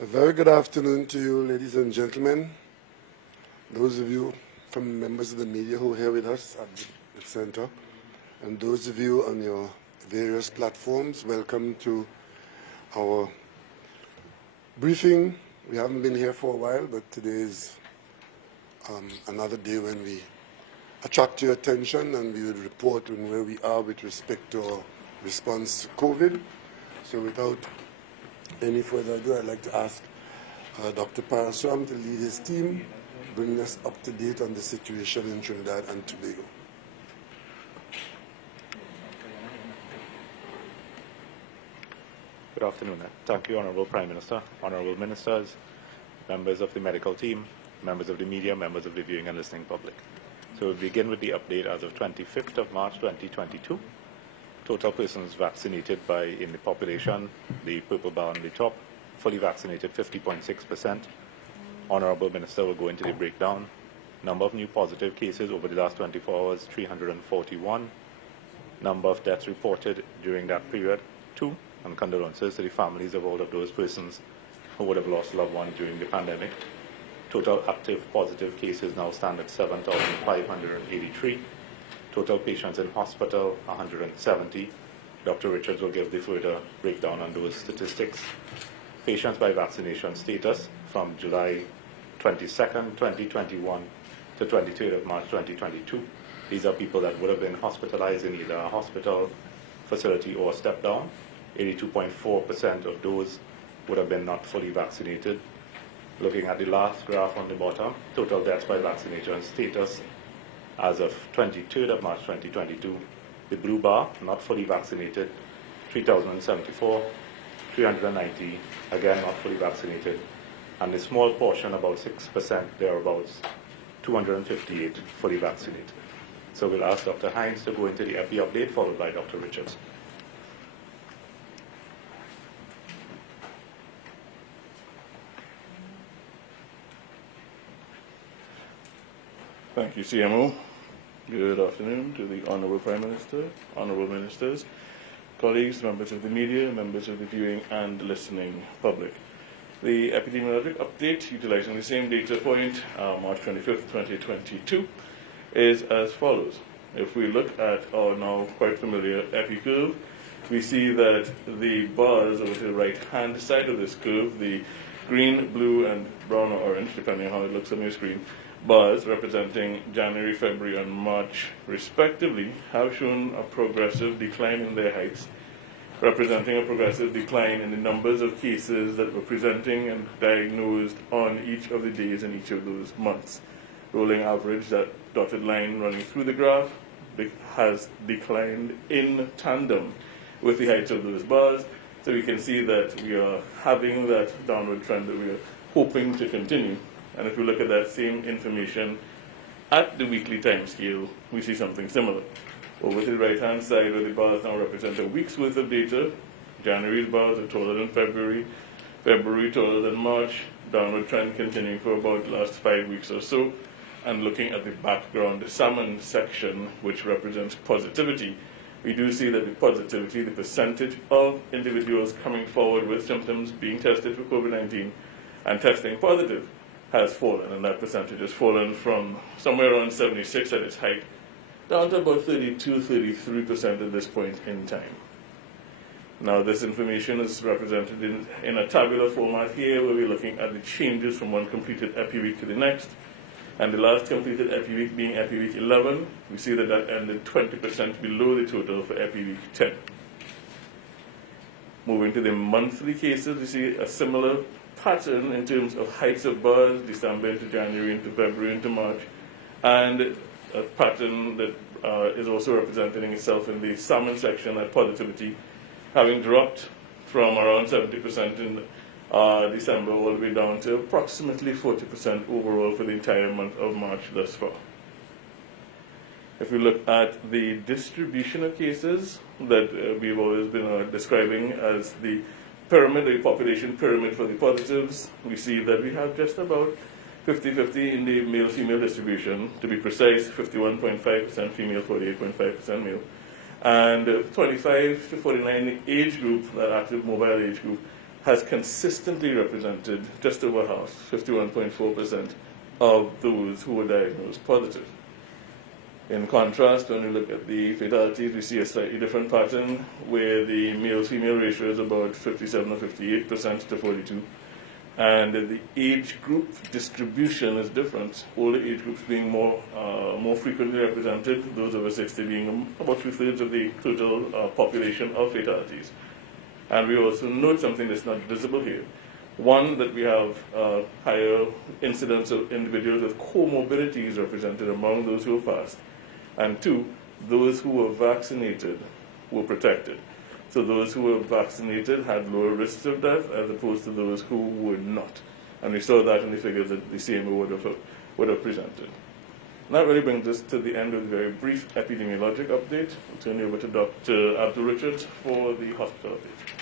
A very good afternoon to you, ladies and gentlemen. Those of you from members of the media who are here with us at the center, and those of you on your various platforms, welcome to our briefing. We haven't been here for a while, but today is another day when we attract your attention and we will report on where we are with respect to our response to COVID. So without any further ado, I'd like to ask Dr. Parasram to lead his team, bringing us up to date on the situation in Trinidad and Tobago. Good afternoon. Thank you, Honourable Prime Minister, Honourable Ministers, members of the medical team, members of the media, members of the viewing and listening public. So we'll begin with the update as of 25th of March 2022. Total persons vaccinated in the population, the purple bar on the top, fully vaccinated 50.6%. Honourable Minister will go into the breakdown. Number of new positive cases over the last 24 hours, 341. Number of deaths reported during that period, 2. And condolences to the families of all of those persons who would have lost loved ones during the pandemic. Total active positive cases now stand at 7,583. Total patients in hospital, 170. Dr. Richards will give the further breakdown on those statistics. Patients by vaccination status from July 22nd, 2021 to 23rd of March 2022. These are people that would have been hospitalized in either a hospital, facility, or step down. 82.4% of those would have been not fully vaccinated. Looking at the last graph on the bottom, total deaths by vaccination status as of 23rd of March 2022, the blue bar, not fully vaccinated, 3,074, 390, again not fully vaccinated, and a small portion, about 6% thereabouts, 258 fully vaccinated. So we'll ask Dr. Hines to go into the EPI update, followed by Dr. Richards. Thank you, CMO. Good afternoon to the Honourable Prime Minister, Honourable Ministers, colleagues, members of the media, members of the viewing and listening public. The epidemiologic update, utilizing the same data point, March 25th, 2022, is as follows. If we look at our now quite familiar epi curve, we see that the bars over to the right-hand side of this curve, the green, blue, and brown or orange, depending on how it looks on your screen, bars representing January, February, and March respectively have shown a progressive decline in their heights, representing a progressive decline in the numbers of cases that were presenting and diagnosed on each of the days in each of those months. Rolling average, that dotted line running through the graph, has declined in tandem with the heights of those bars. So we can see that we are having that downward trend that we are hoping to continue. And if we look at that same information at the weekly time scale, we see something similar. Over to the right-hand side, where the bars now represent a week's worth of data, January's bars are taller than February, February taller than March, downward trend continuing for about the last 5 weeks or so. And looking at the background, the salmon section, which represents positivity, we do see that the positivity, the percentage of individuals coming forward with symptoms being tested for COVID-19 and testing positive, has fallen, and that percentage has fallen from somewhere around 76 at its height down to about 32-33% at this point in time. Now, this information is represented in a tabular format here, where we're looking at the changes from one completed epi week to the next, and the last completed epi week being epi week 11, we see that that ended 20% below the total for epi week 10. Moving to the monthly cases, we see a similar pattern in terms of heights of bars, December into January into February into March, and a pattern that is also representing itself in the salmon section at positivity, having dropped from around 70% in December all the way down to approximately 40% overall for the entire month of March thus far. If we look at the distribution of cases that we've always been describing as the pyramid, the population pyramid for the positives, we see that we have just about 50-50 in the male-female distribution. To be precise, 51.5% female, 48.5% male. And 25 to 49 age group, that active mobile age group, has consistently represented just over half, 51.4%, of those who were diagnosed positive. In contrast, when we look at the fatalities, we see a slightly different pattern where the male-female ratio is about 57 or 58% to 42. And the age group distribution is different. Older age groups being more frequently represented, those over 60 being about 2/3 of the total population of fatalities. And we also note something that's not visible here. One, that we have higher incidence of individuals with comorbidities represented among those who have passed. And two, those who were vaccinated were protected. So those who were vaccinated had lower risks of death as opposed to those who were not. And we saw that in the figures that the CMO would have presented. And that really brings us to the end of a very brief epidemiologic update. I'll turn you over to Dr. Abdul Richards for the hospital update.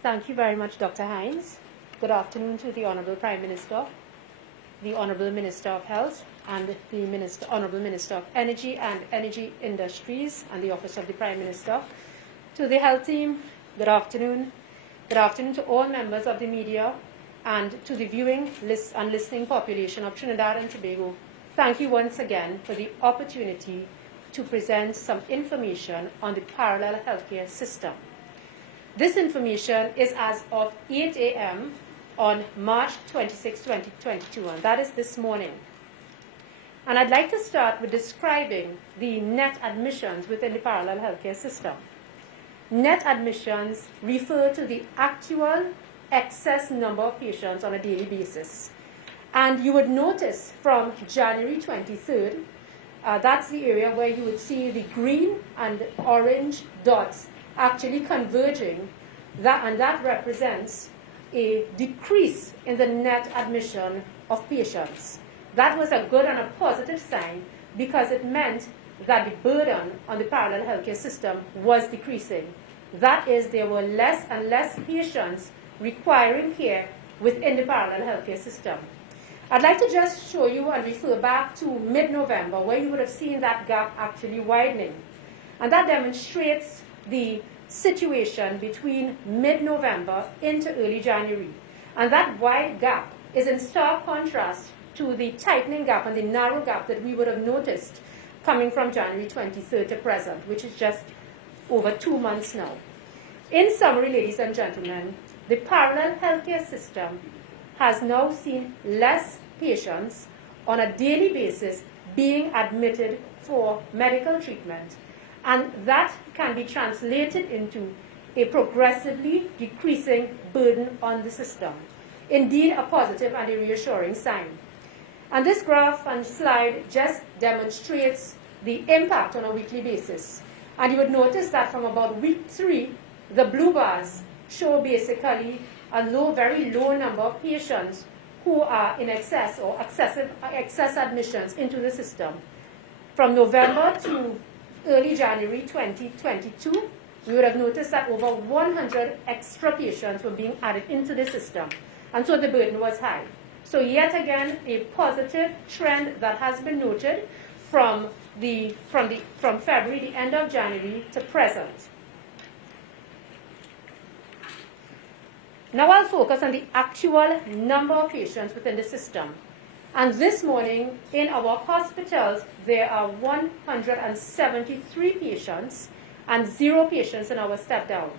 Thank you very much, Dr. Hines. Good afternoon to the Honourable Prime Minister, the Honourable Minister of Health, and the Honourable Minister of Energy and Energy Industries, and the Office of the Prime Minister. To the Health team, good afternoon. Good afternoon to all members of the media and to the viewing and listening population of Trinidad and Tobago. Thank you once again for the opportunity to present some information on the parallel healthcare system. This information is as of 8 a.m. on March 26, 2022, and that is this morning. And I'd like to start with describing the net admissions within the parallel healthcare system. Net admissions refer to the actual excess number of patients on a daily basis. And you would notice from January 23rd, that's the area where you would see the green and orange dots actually converging, and that represents a decrease in the net admission of patients. That was a good and a positive sign because it meant that the burden on the parallel healthcare system was decreasing. That is, there were less and less patients requiring care within the parallel healthcare system. I'd like to just show you and refer back to mid-November, where you would have seen that gap actually widening. And that demonstrates the situation between mid-November into early January. And that wide gap is in stark contrast to the tightening gap and the narrow gap that we would have noticed coming from January 23rd to present, which is just over 2 months now. In summary, ladies and gentlemen, the parallel healthcare system has now seen less patients on a daily basis being admitted for medical treatment. And that can be translated into a progressively decreasing burden on the system. Indeed, a positive and a reassuring sign. And this graph and slide just demonstrates the impact on a weekly basis. And you would notice that from about week 3, the blue bars show basically a very low number of patients who are in excess or excess admissions into the system. From November to early January 2022, we would have noticed that over 100 extra patients were being added into the system. And so the burden was high. So yet again, a positive trend that has been noted from February, the end of January, to present. Now I'll focus on the actual number of patients within the system. And this morning, in our hospitals, there are 173 patients and 0 patients in our step-down.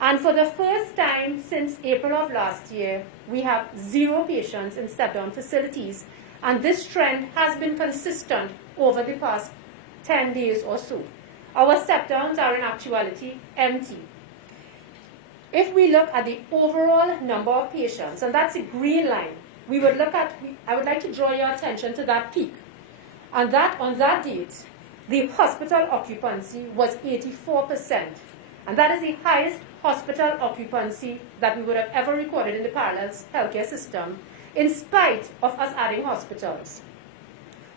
And for the first time since April of last year, we have 0 patients in step-down facilities. And this trend has been consistent over the past 10 days or so. Our step-downs are in actuality empty. If we look at the overall number of patients, and that's a green line, I would like to draw your attention to that peak. And that on that date, the hospital occupancy was 84%. And that is the highest hospital occupancy that we would have ever recorded in the parallel healthcare system, in spite of us adding hospitals.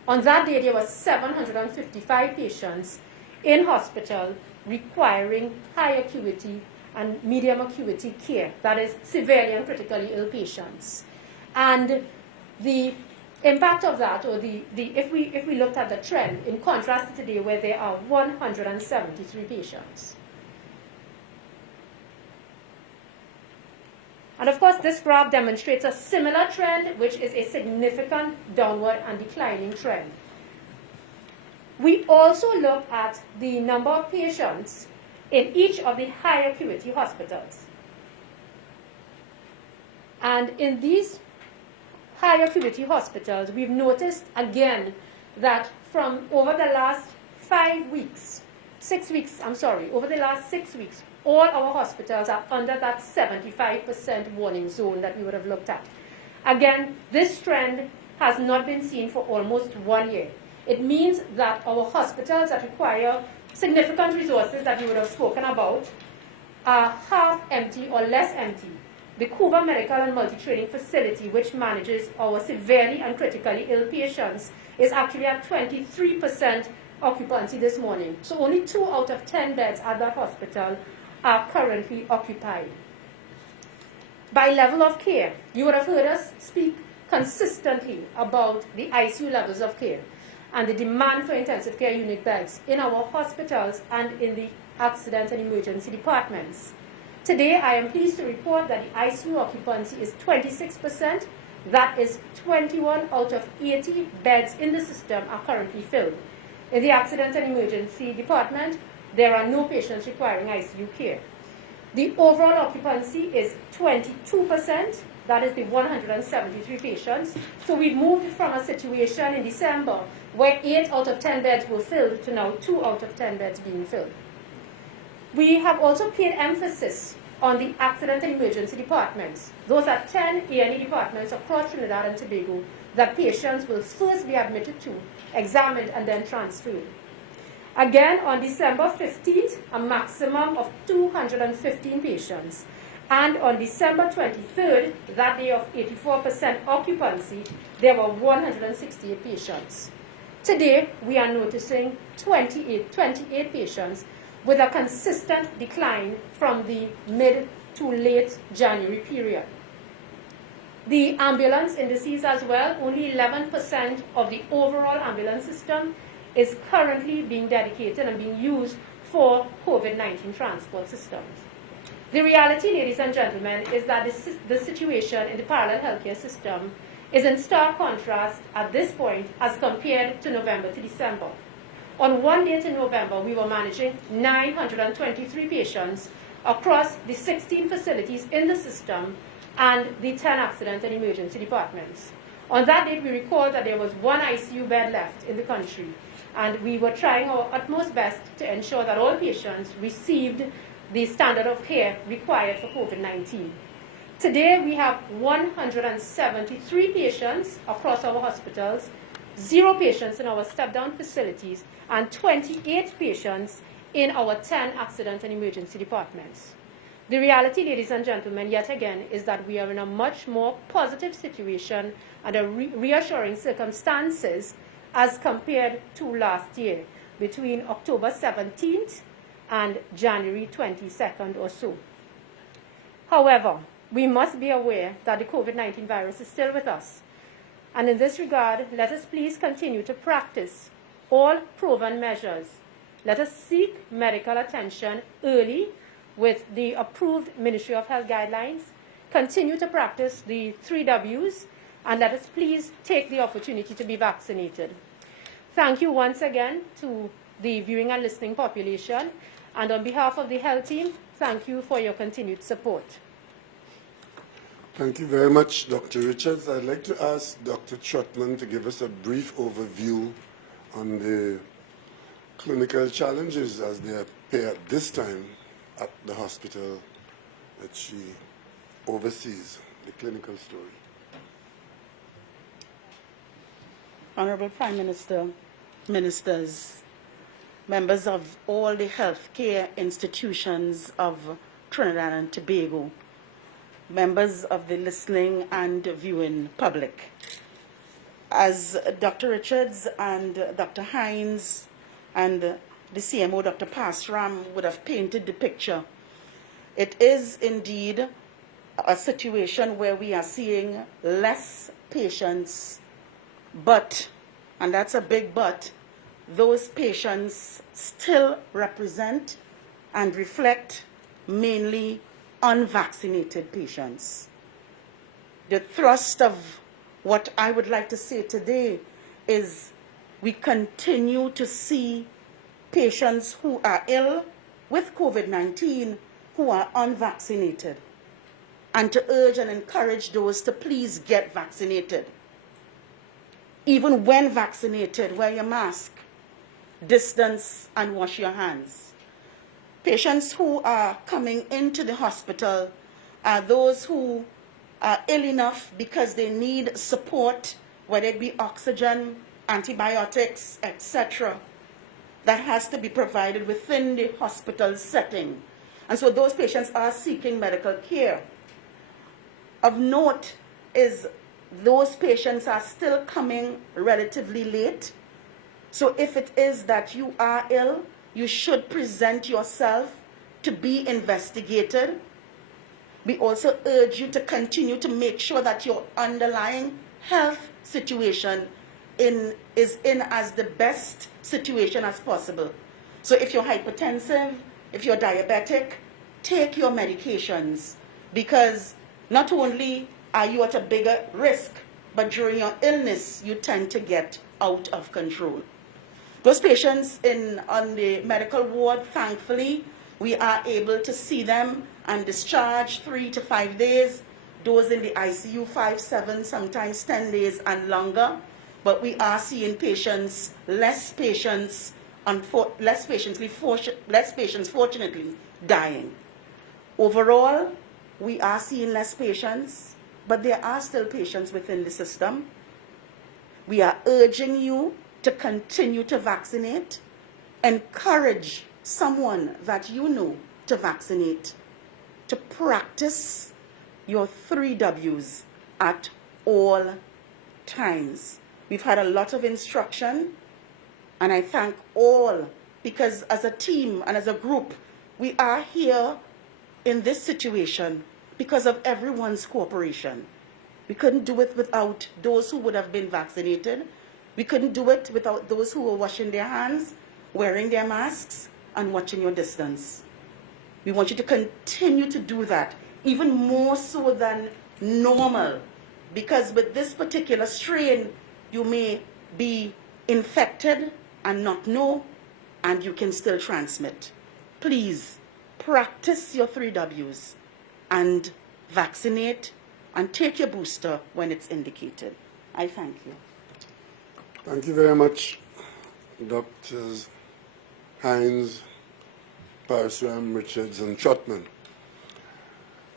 On that day, there were 755 patients in hospital requiring high acuity and medium acuity care, that is severely and critically ill patients. And the impact of that, or if we looked at the trend, in contrast to today where there are 173 patients. And of course, this graph demonstrates a similar trend, which is a significant downward and declining trend. We also look at the number of patients in each of the high acuity hospitals. And in these high acuity hospitals, we've noticed again that from over the last 6 weeks, over the last 6 weeks, all our hospitals are under that 75% warning zone that we would have looked at. Again, this trend has not been seen for almost 1 year. It means that our hospitals that require significant resources that we would have spoken about are half empty or less empty. The Cuba Medical and Multi-Training Facility, which manages our severely and critically ill patients, is actually at 23% occupancy this morning. So only 2 out of 10 beds at that hospital are currently occupied. By level of care, you would have heard us speak consistently about the ICU levels of care and the demand for intensive care unit beds in our hospitals and in the accident and emergency departments. Today, I am pleased to report that the ICU occupancy is 26%. That is 21 out of 80 beds in the system are currently filled. In the accident and emergency department, there are no patients requiring ICU care. The overall occupancy is 22%. That is the 173 patients. So we've moved from a situation in December where 8 out of 10 beds were filled to now 2 out of 10 beds being filled. We have also paid emphasis on the accident and emergency departments. Those are 10 A&E departments across Trinidad and Tobago that patients will first be admitted to, examined, and then transferred. Again, on December 15th, a maximum of 215 patients. And on December 23rd, that day of 84% occupancy, there were 168 patients. Today, we are noticing 28 patients with a consistent decline from the mid to late January period. The ambulance indices as well, only 11% of the overall ambulance system is currently being dedicated and being used for COVID-19 transport systems. The reality, ladies and gentlemen, is that the situation in the parallel healthcare system is in stark contrast at this point as compared to November to December. On one date in November, we were managing 923 patients across the 16 facilities in the system and the 10 accident and emergency departments. On that date, we recall that there was 1 ICU bed left in the country, and we were trying our utmost best to ensure that all patients received the standard of care required for COVID-19. Today, we have 173 patients across our hospitals, 0 patients in our step-down facilities, and 28 patients in our 10 accident and emergency departments. The reality, ladies and gentlemen, yet again, is that we are in a much more positive situation and a reassuring circumstances as compared to last year, between October 17th and January 22nd or so. However, we must be aware that the COVID-19 virus is still with us. And in this regard, let us please continue to practice all proven measures. Let us seek medical attention early with the approved Ministry of Health guidelines. Continue to practice the 3 W's, and let us please take the opportunity to be vaccinated. Thank you once again to the viewing and listening population. And on behalf of the health team, thank you for your continued support. Thank you very much, Dr. Richards. I'd like to ask Dr. Trotman to give us a brief overview on the clinical challenges as they appear at this time at the hospital that she oversees, the clinical story. Honorable Prime Minister, ministers, members of all the healthcare institutions of Trinidad and Tobago, members of the listening and viewing public. As Dr. Richards and Dr. Hines and the CMO, Dr. Pasram, would have painted the picture, it is indeed a situation where we are seeing less patients, but, and that's a big but, those patients still represent and reflect mainly unvaccinated patients. The thrust of what I would like to say today is we continue to see patients who are ill with COVID-19 who are unvaccinated, and to urge and encourage those to please get vaccinated. Even when vaccinated, wear your mask, distance, and wash your hands. Patients who are coming into the hospital are those who are ill enough because they need support, whether it be oxygen, antibiotics, etc., that has to be provided within the hospital setting. And so those patients are seeking medical care. Of note is those patients are still coming relatively late. So if it is that you are ill, you should present yourself to be investigated. We also urge you to continue to make sure that your underlying health situation is in as the best situation as possible. So if you're hypertensive, if you're diabetic, take your medications, because not only are you at a bigger risk, but during your illness, you tend to get out of control. Those patients on the medical ward, thankfully, we are able to see them and discharge 3 to 5 days. Those in the ICU, 5, 7, sometimes 10 days and longer. But we are seeing patients, less patients fortunately dying. Overall, we are seeing less patients, but there are still patients within the system. We are urging you to continue to vaccinate. Encourage someone that you know to vaccinate, to practice your 3 W's at all times. We've had a lot of instruction, and I thank all, because as a team and as a group, we are here in this situation because of everyone's cooperation. We couldn't do it without those who would have been vaccinated. We couldn't do it without those who were washing their hands, wearing their masks, and watching your distance. We want you to continue to do that, even more so than normal, because with this particular strain, you may be infected and not know, and you can still transmit. Please practice your 3 W's and vaccinate and take your booster when it's indicated. I thank you. Thank you very much, Drs. Hines, Parasram, Richards, and Trotman.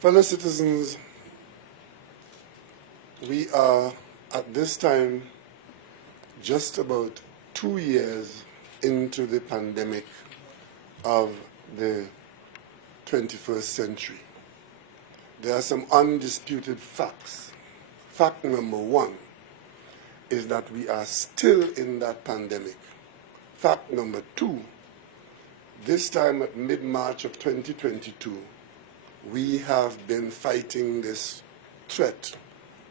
Fellow citizens, we are at this time just about 2 years into the pandemic of the 21st century. There are some undisputed facts. Fact number 1 is that we are still in that pandemic. Fact number 2, this time at mid-March of 2022, we have been fighting this threat,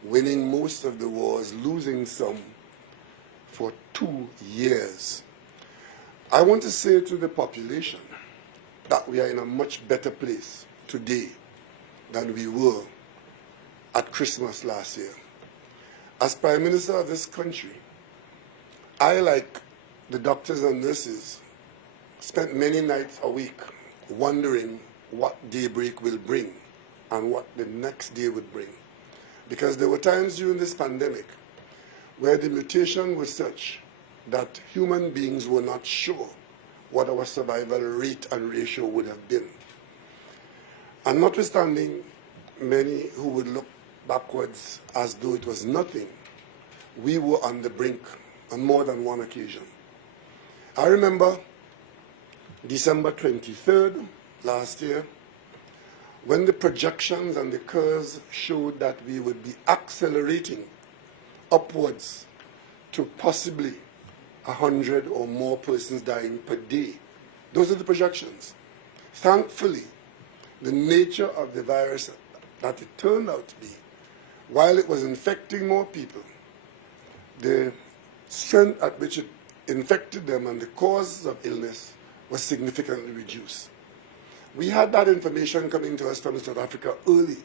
winning most of the wars, losing some, for 2 years. I want to say to the population that we are in a much better place today than we were at Christmas last year. As Prime Minister of this country, I, like the doctors and nurses, spent many nights a week wondering what daybreak will bring and what the next day would bring. Because there were times during this pandemic where the mutation was such that human beings were not sure what our survival rate and ratio would have been. And notwithstanding many who would look backwards as though it was nothing, we were on the brink on more than one occasion. I remember December 23rd last year, when the projections and the curves showed that we would be accelerating upwards to possibly 100 or more persons dying per day. Those are the projections. Thankfully, the nature of the virus that it turned out to be while it was infecting more people, the strength at which it infected them and the cause of illness was significantly reduced. We had that information coming to us from South Africa early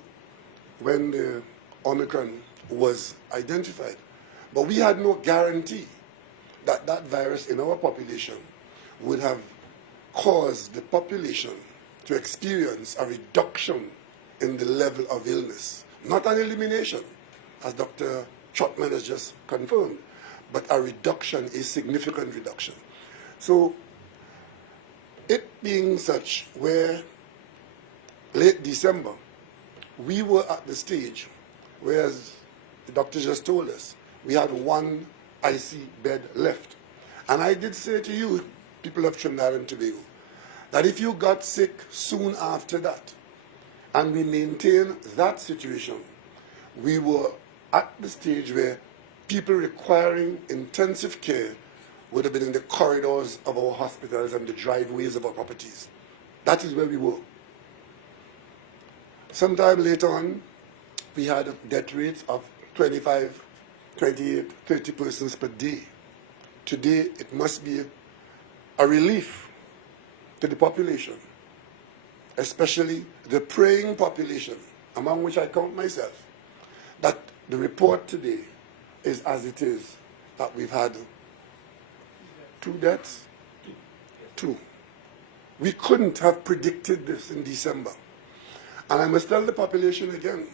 when the Omicron was identified. But we had no guarantee that that virus in our population would have caused the population to experience a reduction in the level of illness. Not an elimination, as Dr. Trotman has just confirmed, but a reduction, a significant reduction. So it being such where late December, we were at the stage where, as the doctor just told us, we had one IC bed left. And I did say to you, people of Trinidad and Tobago, that if you got sick soon after that, and we maintained that situation, we were at the stage where people requiring intensive care would have been in the corridors of our hospitals and the driveways of our properties. That is where we were. Sometime later on, we had death rates of 25, 28, 30 persons per day. Today, it must be a relief to the population, especially the praying population, among which I count myself, that the report today is as it is, that we've had 2 deaths. 2. We couldn't have predicted this in December. And I must tell the population again,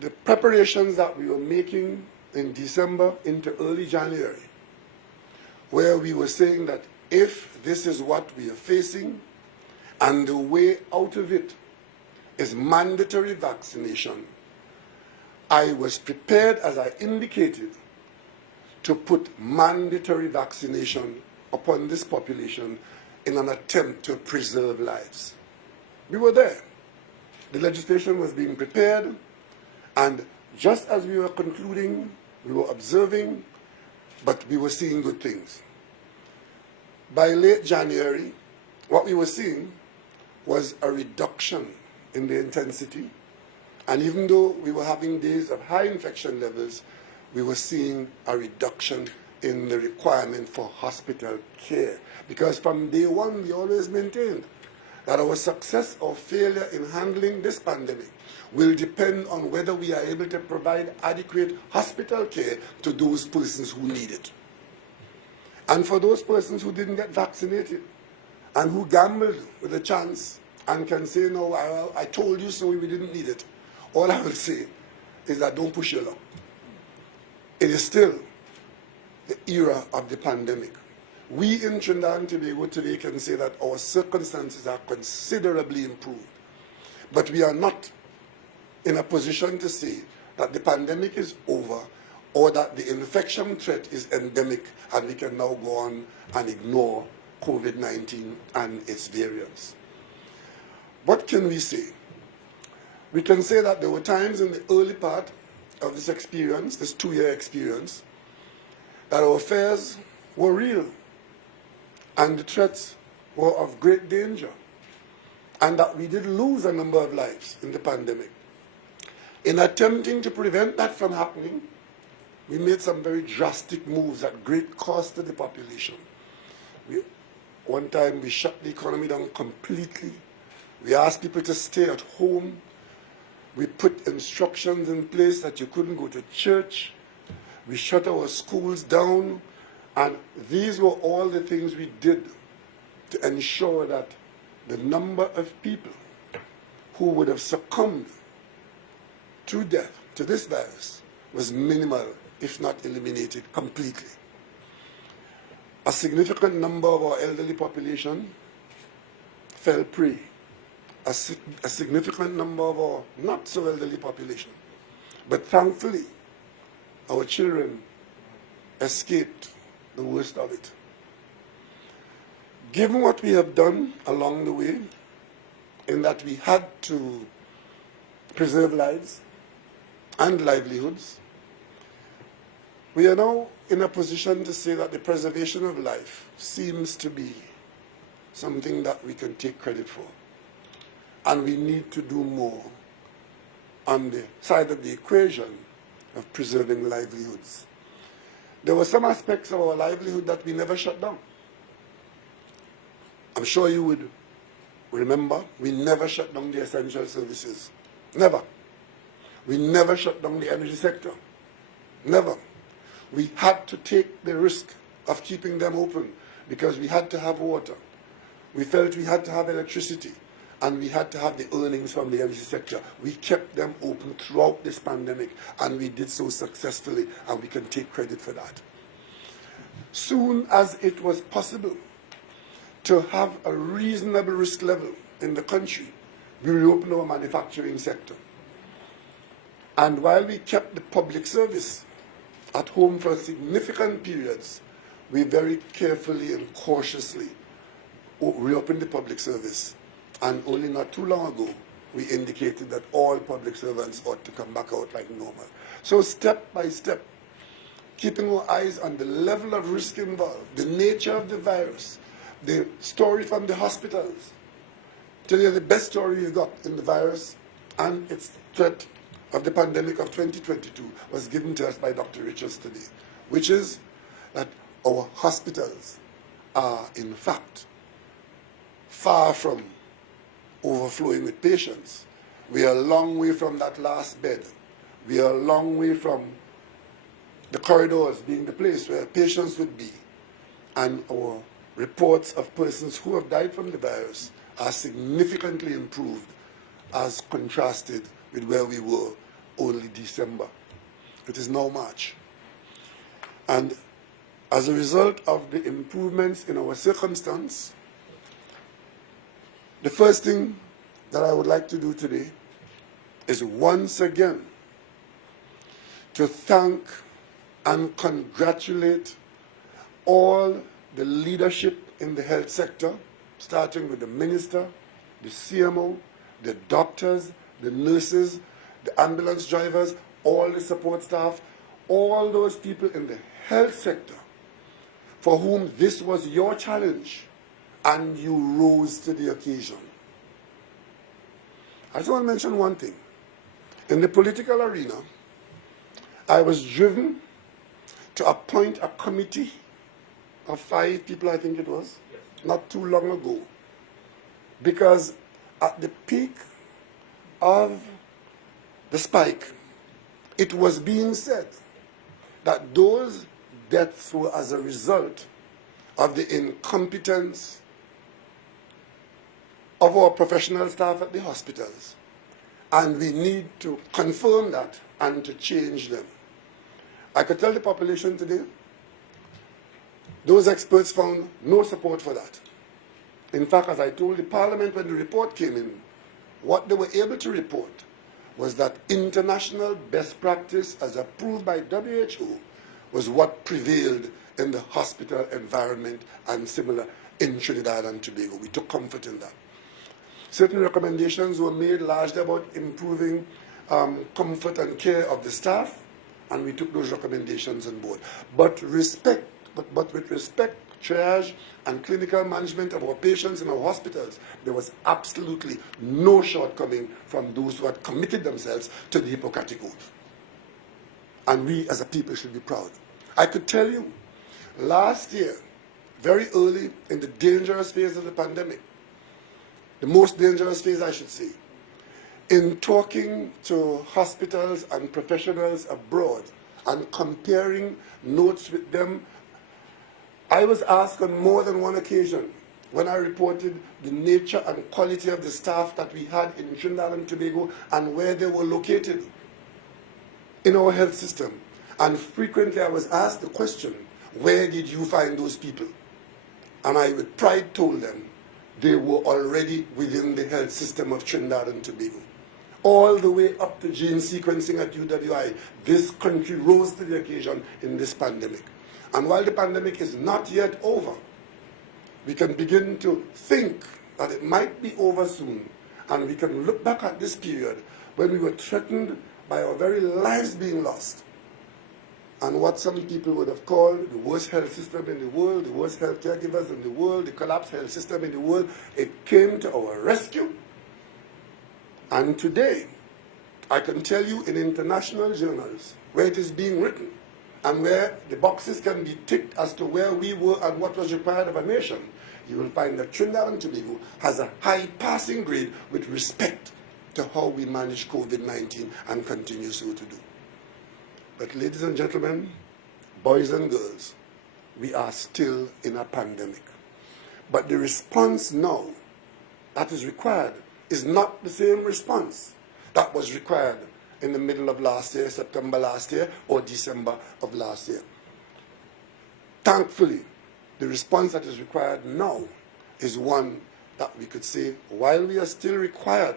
the preparations that we were making in December into early January, where we were saying that if this is what we are facing, and the way out of it is mandatory vaccination, I was prepared, as I indicated, to put mandatory vaccination upon this population in an attempt to preserve lives. We were there. The legislation was being prepared, and just as we were concluding, we were observing, but we were seeing good things. By late January, what we were seeing was a reduction in the intensity, and even though we were having days of high infection levels, we were seeing a reduction in the requirement for hospital care. Because from day one, we always maintained that our success or failure in handling this pandemic will depend on whether we are able to provide adequate hospital care to those persons who need it. And for those persons who didn't get vaccinated and who gambled with the chance and can say, no, I told you so, we didn't need it. All I will say is that don't push your luck. It is still the era of the pandemic. We in Trinidad and Tobago today can say that our circumstances are considerably improved. But we are not in a position to say that the pandemic is over or that the infection threat is endemic and we can now go on and ignore COVID-19 and its variants. What can we say? We can say that there were times in the early part of this experience, this 2-year experience, that our fears were real and the threats were of great danger, and that we did lose a number of lives in the pandemic. In attempting to prevent that from happening, we made some very drastic moves at great cost to the population. One time we shut the economy down completely. We asked people to stay at home. We put instructions in place that you couldn't go to church. We shut our schools down. And these were all the things we did to ensure that the number of people who would have succumbed to death to this virus was minimal, if not eliminated completely. A significant number of our elderly population fell prey. A significant number of our not so elderly population. But thankfully, our children escaped the worst of it. Given what we have done along the way, in that we had to preserve lives and livelihoods, we are now in a position to say that the preservation of life seems to be something that we can take credit for. And we need to do more on the side of the equation of preserving livelihoods. There were some aspects of our livelihood that we never shut down. I'm sure you would remember, we never shut down the essential services. Never. We never shut down the energy sector. Never. We had to take the risk of keeping them open because we had to have water. We felt we had to have electricity, and we had to have the earnings from the energy sector. We kept them open throughout this pandemic, and we did so successfully, and we can take credit for that. Soon as it was possible to have a reasonable risk level in the country, we reopened our manufacturing sector. And while we kept the public service at home for significant periods, we very carefully and cautiously reopened the public service. And only not too long ago, we indicated that all public servants ought to come back out like normal. So step by step, keeping our eyes on the level of risk involved, the nature of the virus, the story from the hospitals. Tell you the best story you got in the virus and its threat of the pandemic of 2022 was given to us by Dr. Richards today, which is that our hospitals are in fact far from overflowing with patients. We are a long way from that last bed. We are a long way from the corridors being the place where patients would be. And our reports of persons who have died from the virus are significantly improved as contrasted with where we were only December. It is now March. And as a result of the improvements in our circumstance, the first thing that I would like to do today is once again to thank and congratulate all the leadership in the health sector, starting with the minister, the CMO, the doctors, the nurses, the ambulance drivers, all the support staff, all those people in the health sector for whom this was your challenge and you rose to the occasion. I just want to mention one thing. In the political arena, I was driven to appoint a committee of 5 people, I think it was, not too long ago, because at the peak of the spike, it was being said that those deaths were as a result of the incompetence of our professional staff at the hospitals. And we need to confirm that and to change them. I could tell the population today, those experts found no support for that. In fact, as I told the Parliament when the report came in, what they were able to report was that international best practice as approved by WHO was what prevailed in the hospital environment and similar in Trinidad and Tobago. We took comfort in that. Certain recommendations were made largely about improving comfort and care of the staff, and we took those recommendations on board. But with respect, triage and clinical management of our patients in our hospitals, there was absolutely no shortcoming from those who had committed themselves to the Hippocratic Oath. And we as a people should be proud. I could tell you, last year, very early in the dangerous phase of the pandemic, the most dangerous phase, I should say, in talking to hospitals and professionals abroad and comparing notes with them, I was asked on more than one occasion when I reported the nature and quality of the staff that we had in Trinidad and Tobago and where they were located in our health system. And frequently I was asked the question, where did you find those people? And I with pride told them they were already within the health system of Trinidad and Tobago. All the way up to gene sequencing at UWI, this country rose to the occasion in this pandemic. And while the pandemic is not yet over, we can begin to think that it might be over soon, and we can look back at this period when we were threatened by our very lives being lost, and what some people would have called the worst health system in the world, the worst health caregivers in the world, the collapsed health system in the world. It came to our rescue. And today, I can tell you in international journals where it is being written and where the boxes can be ticked as to where we were and what was required of a nation, you will find that Trinidad and Tobago has a high passing grade with respect to how we manage COVID-19 and continue so to do. But ladies and gentlemen, boys and girls, we are still in a pandemic. But the response now that is required is not the same response that was required in the middle of last year, September last year, or December of last year. Thankfully, the response that is required now is one that we could say, while we are still required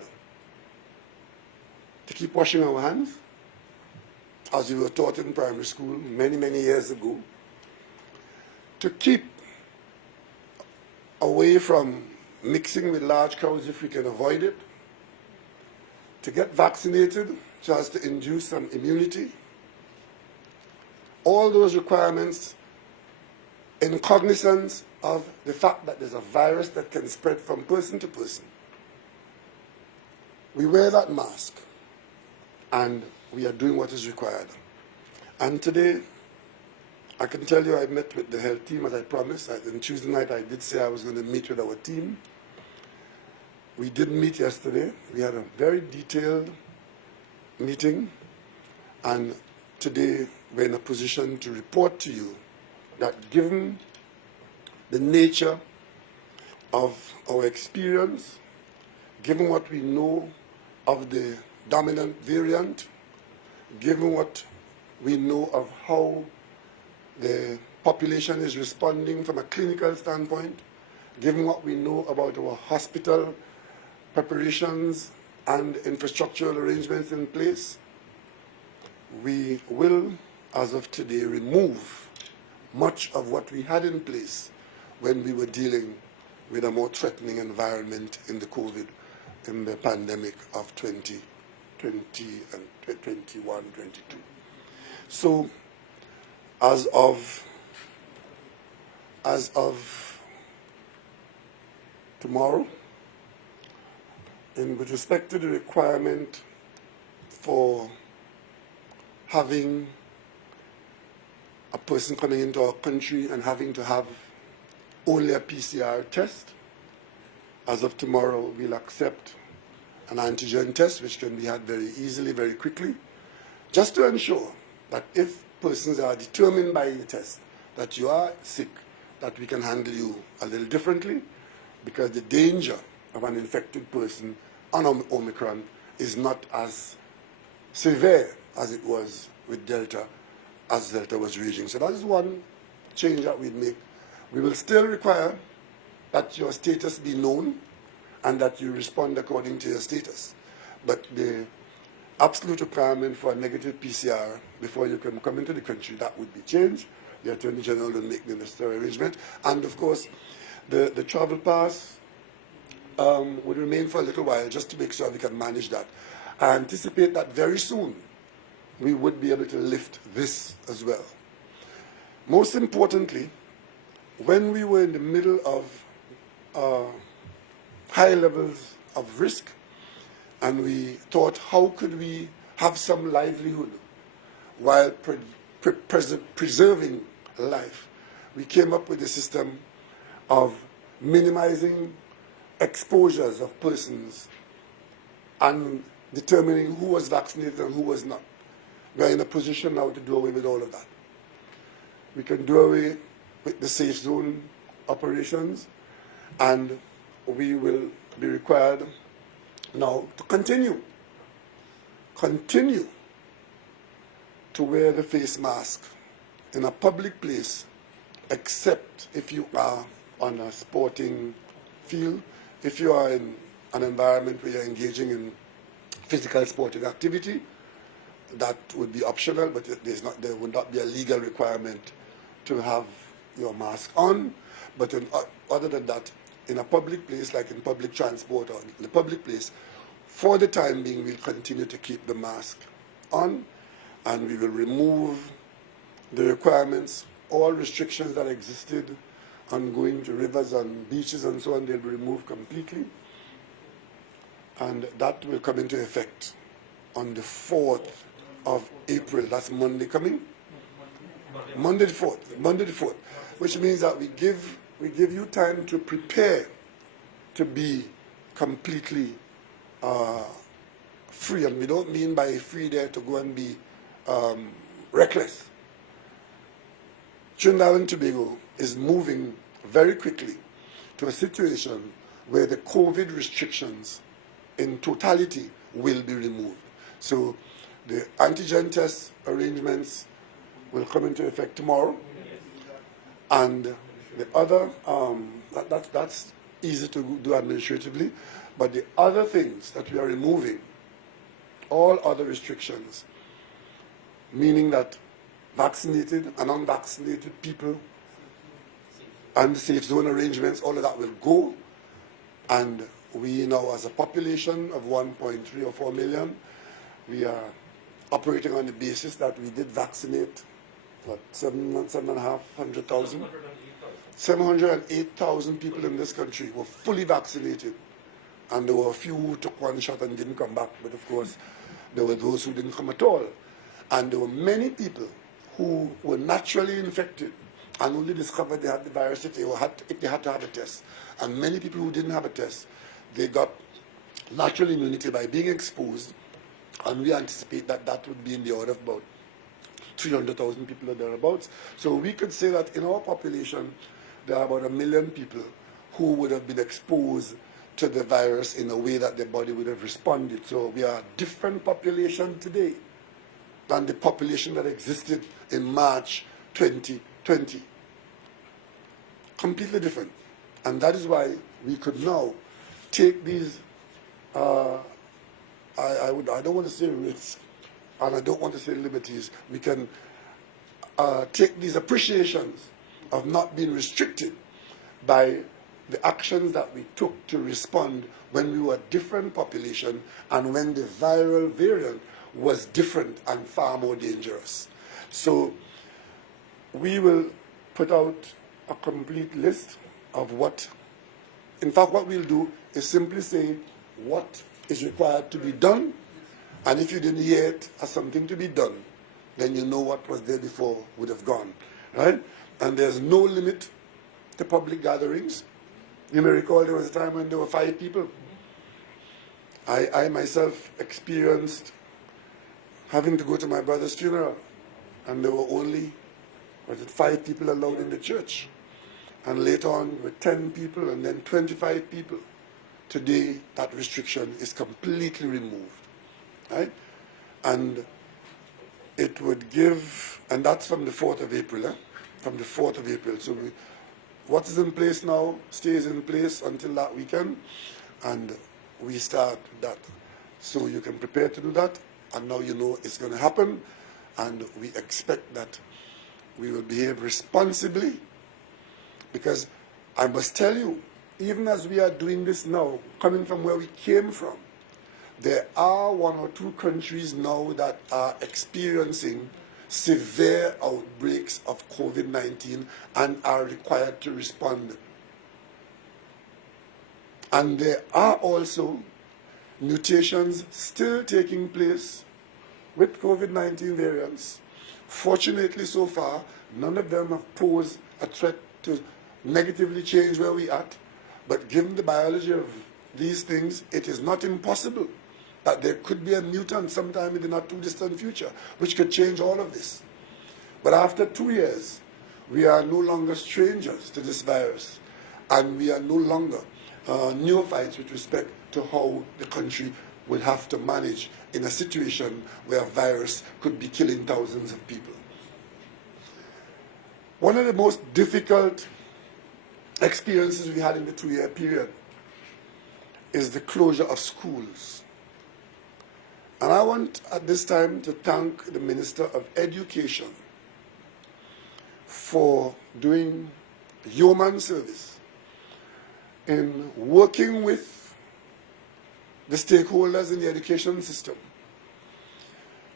to keep washing our hands, as we were taught in primary school many, many years ago, to keep away from mixing with large crowds if we can avoid it, to get vaccinated so as to induce some immunity. All those requirements in cognizance of the fact that there's a virus that can spread from person to person. We wear that mask and we are doing what is required. And today, I can tell you I met with the health team as I promised. On Tuesday night I did say I was going to meet with our team. We did meet yesterday. We had a very detailed meeting, and today we're in a position to report to you that given the nature of our experience, given what we know of the dominant variant, given what we know of how the population is responding from a clinical standpoint, given what we know about our hospital preparations and infrastructural arrangements in place, we will, as of today, remove much of what we had in place when we were dealing with a more threatening environment in the COVID, in the pandemic of 2020 and 21, 22. So, as of tomorrow, and with respect to the requirement for having a person coming into our country and having to have only a PCR test, as of tomorrow we'll accept an antigen test which can be had very easily, very quickly, just to ensure that if persons are determined by the test that you are sick, that we can handle you a little differently, because the danger of an infected person on Omicron is not as severe as it was with Delta, as Delta was raging. So that is one change that we'd make. We will still require that your status be known and that you respond according to your status. But the absolute requirement for a negative PCR before you can come into the country, that would be changed. The Attorney General will make the necessary arrangement. And of course, the travel pass would remain for a little while just to make sure we can manage that. I anticipate that very soon we would be able to lift this as well. Most importantly, when we were in the middle of high levels of risk and we thought, how could we have some livelihood while preserving life, we came up with a system of minimizing exposures of persons and determining who was vaccinated and who was not. We are in a position now to do away with all of that. We can do away with the safe zone operations, and we will be required now to continue to wear the face mask in a public place, except if you are on a sporting field, if you are in an environment where you're engaging in physical sporting activity, that would be optional, but there would not be a legal requirement to have your mask on. But other than that, in a public place, like in public transport or in a public place, for the time being, we'll continue to keep the mask on, and we will remove the requirements, all restrictions that existed on going to rivers and beaches and so on, they'll be removed completely. And that will come into effect on the 4th of April. That's Monday coming. Monday the 4th, which means that we give you time to prepare to be completely free. And we don't mean by free there to go and be reckless. Trinidad and Tobago is moving very quickly to a situation where the COVID restrictions in totality will be removed. So the antigen test arrangements will come into effect tomorrow, and the other, that's easy to do administratively, but the other things that we are removing, all other restrictions, meaning that vaccinated and unvaccinated people and safe zone arrangements, all of that will go, and we now, as a population of 1.3 or 4 million, we are operating on the basis that we did vaccinate, 7,500,000? 708,000 people in this country were fully vaccinated. And there were a few who took one shot and didn't come back. But of course, there were those who didn't come at all. And there were many people who were naturally infected and only discovered they had the virus if they had to have a test. And many people who didn't have a test, they got natural immunity by being exposed. And we anticipate that that would be in the order of about 300,000 people or thereabouts. So we could say that in our population, there are about 1 million people who would have been exposed to the virus in a way that their body would have responded. So we are a different population today than the population that existed in March 2020. Completely different. And that is why we could now take these, I don't want to say risks, and I don't want to say liberties. We can take these appreciations of not being restricted by the actions that we took to respond when we were a different population and when the viral variant was different and far more dangerous. So we will put out a complete list of what, in fact, what we'll do is simply say what is required to be done, and if you didn't hear it as something to be done, then you know what was there before would have gone, right? And there's no limit to public gatherings. You may recall there was a time when there were 5 people. I myself experienced having to go to my brother's funeral, and there were only, 5 people allowed in the church. And later on, with 10 people and then 25 people. Today, that restriction is completely removed, right? And it would give, and that's from the 4th of April, from the 4th of April. So what is in place now stays in place until that weekend, and we start that. So you can prepare to do that, and now you know it's going to happen, and we expect that we will behave responsibly, because I must tell you, even as we are doing this now, coming from where we came from, there are 1 or 2 countries now that are experiencing severe outbreaks of COVID-19 and are required to respond. And there are also mutations still taking place with COVID-19 variants. Fortunately, so far, none of them have posed a threat to negatively change where we are. But given the biology of these things, it is not impossible that there could be a mutant sometime in the not too distant future, which could change all of this. But after 2 years, we are no longer strangers to this virus, and we are no longer neophytes with respect to how the country will have to manage in a situation where a virus could be killing thousands of people. One of the most difficult experiences we had in the 2-year period is the closure of schools. And I want at this time to thank the Minister of Education for doing yeoman service in working with the stakeholders in the education system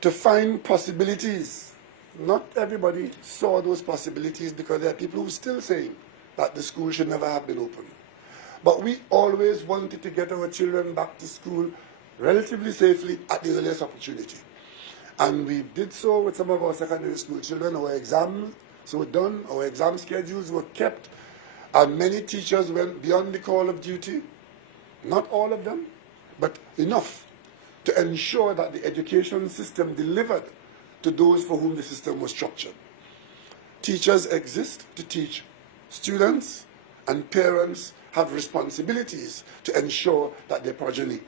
to find possibilities. Not everybody saw those possibilities, because there are people who are still saying that the school should never have been open. But we always wanted to get our children back to school relatively safely at the earliest opportunity. And we did so with some of our secondary school children. Our exams were done, our exam schedules were kept, and many teachers went beyond the call of duty. Not all of them, but enough to ensure that the education system delivered to those for whom the system was structured. Teachers exist to teach students, and parents have responsibilities to ensure that their progeny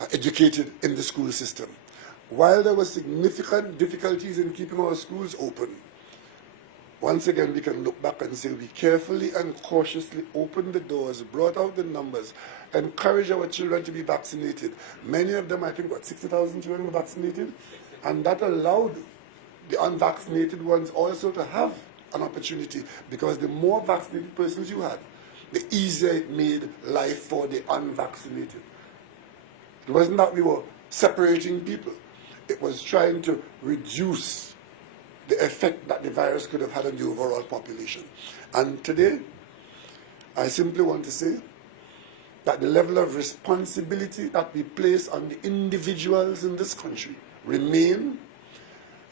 are educated in the school system. While there were significant difficulties in keeping our schools open, once again we can look back and say we carefully and cautiously opened the doors, brought out the numbers, encouraged our children to be vaccinated. Many of them, I think, 60,000 children were vaccinated, and that allowed the unvaccinated ones also to have an opportunity, because the more vaccinated persons you had, the easier it made life for the unvaccinated. It wasn't that we were separating people. It was trying to reduce the effect that the virus could have had on the overall population. And today, I simply want to say that the level of responsibility that we place on the individuals in this country remain.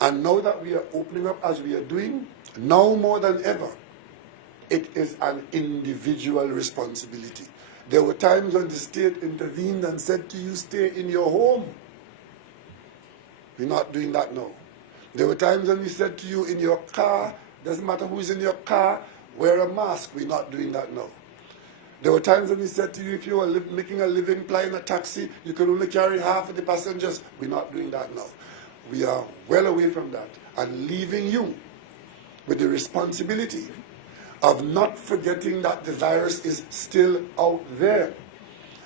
And now that we are opening up as we are doing, now more than ever, it is an individual responsibility. There were times when the state intervened and said to you, stay in your home. We're not doing that now. There were times when we said to you, in your car, doesn't matter who's in your car, wear a mask. We're not doing that now. There were times when we said to you, if you are making a living flying a taxi, you can only carry half of the passengers. We're not doing that now. We are well away from that and leaving you with the responsibility of not forgetting that the virus is still out there,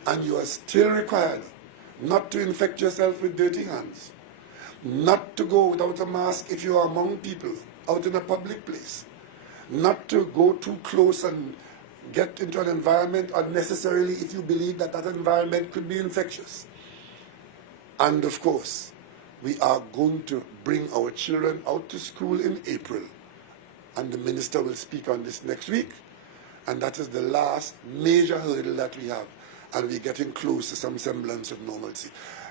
and you are still required not to infect yourself with dirty hands, not to go without a mask if you are among people out in a public place, not to go too close and get into an environment unnecessarily if you believe that that environment could be infectious. And of course, we are going to bring our children out to school in April, and the minister will speak on this next week, and that is the last major hurdle that we have, and we're getting close to some semblance of normalcy.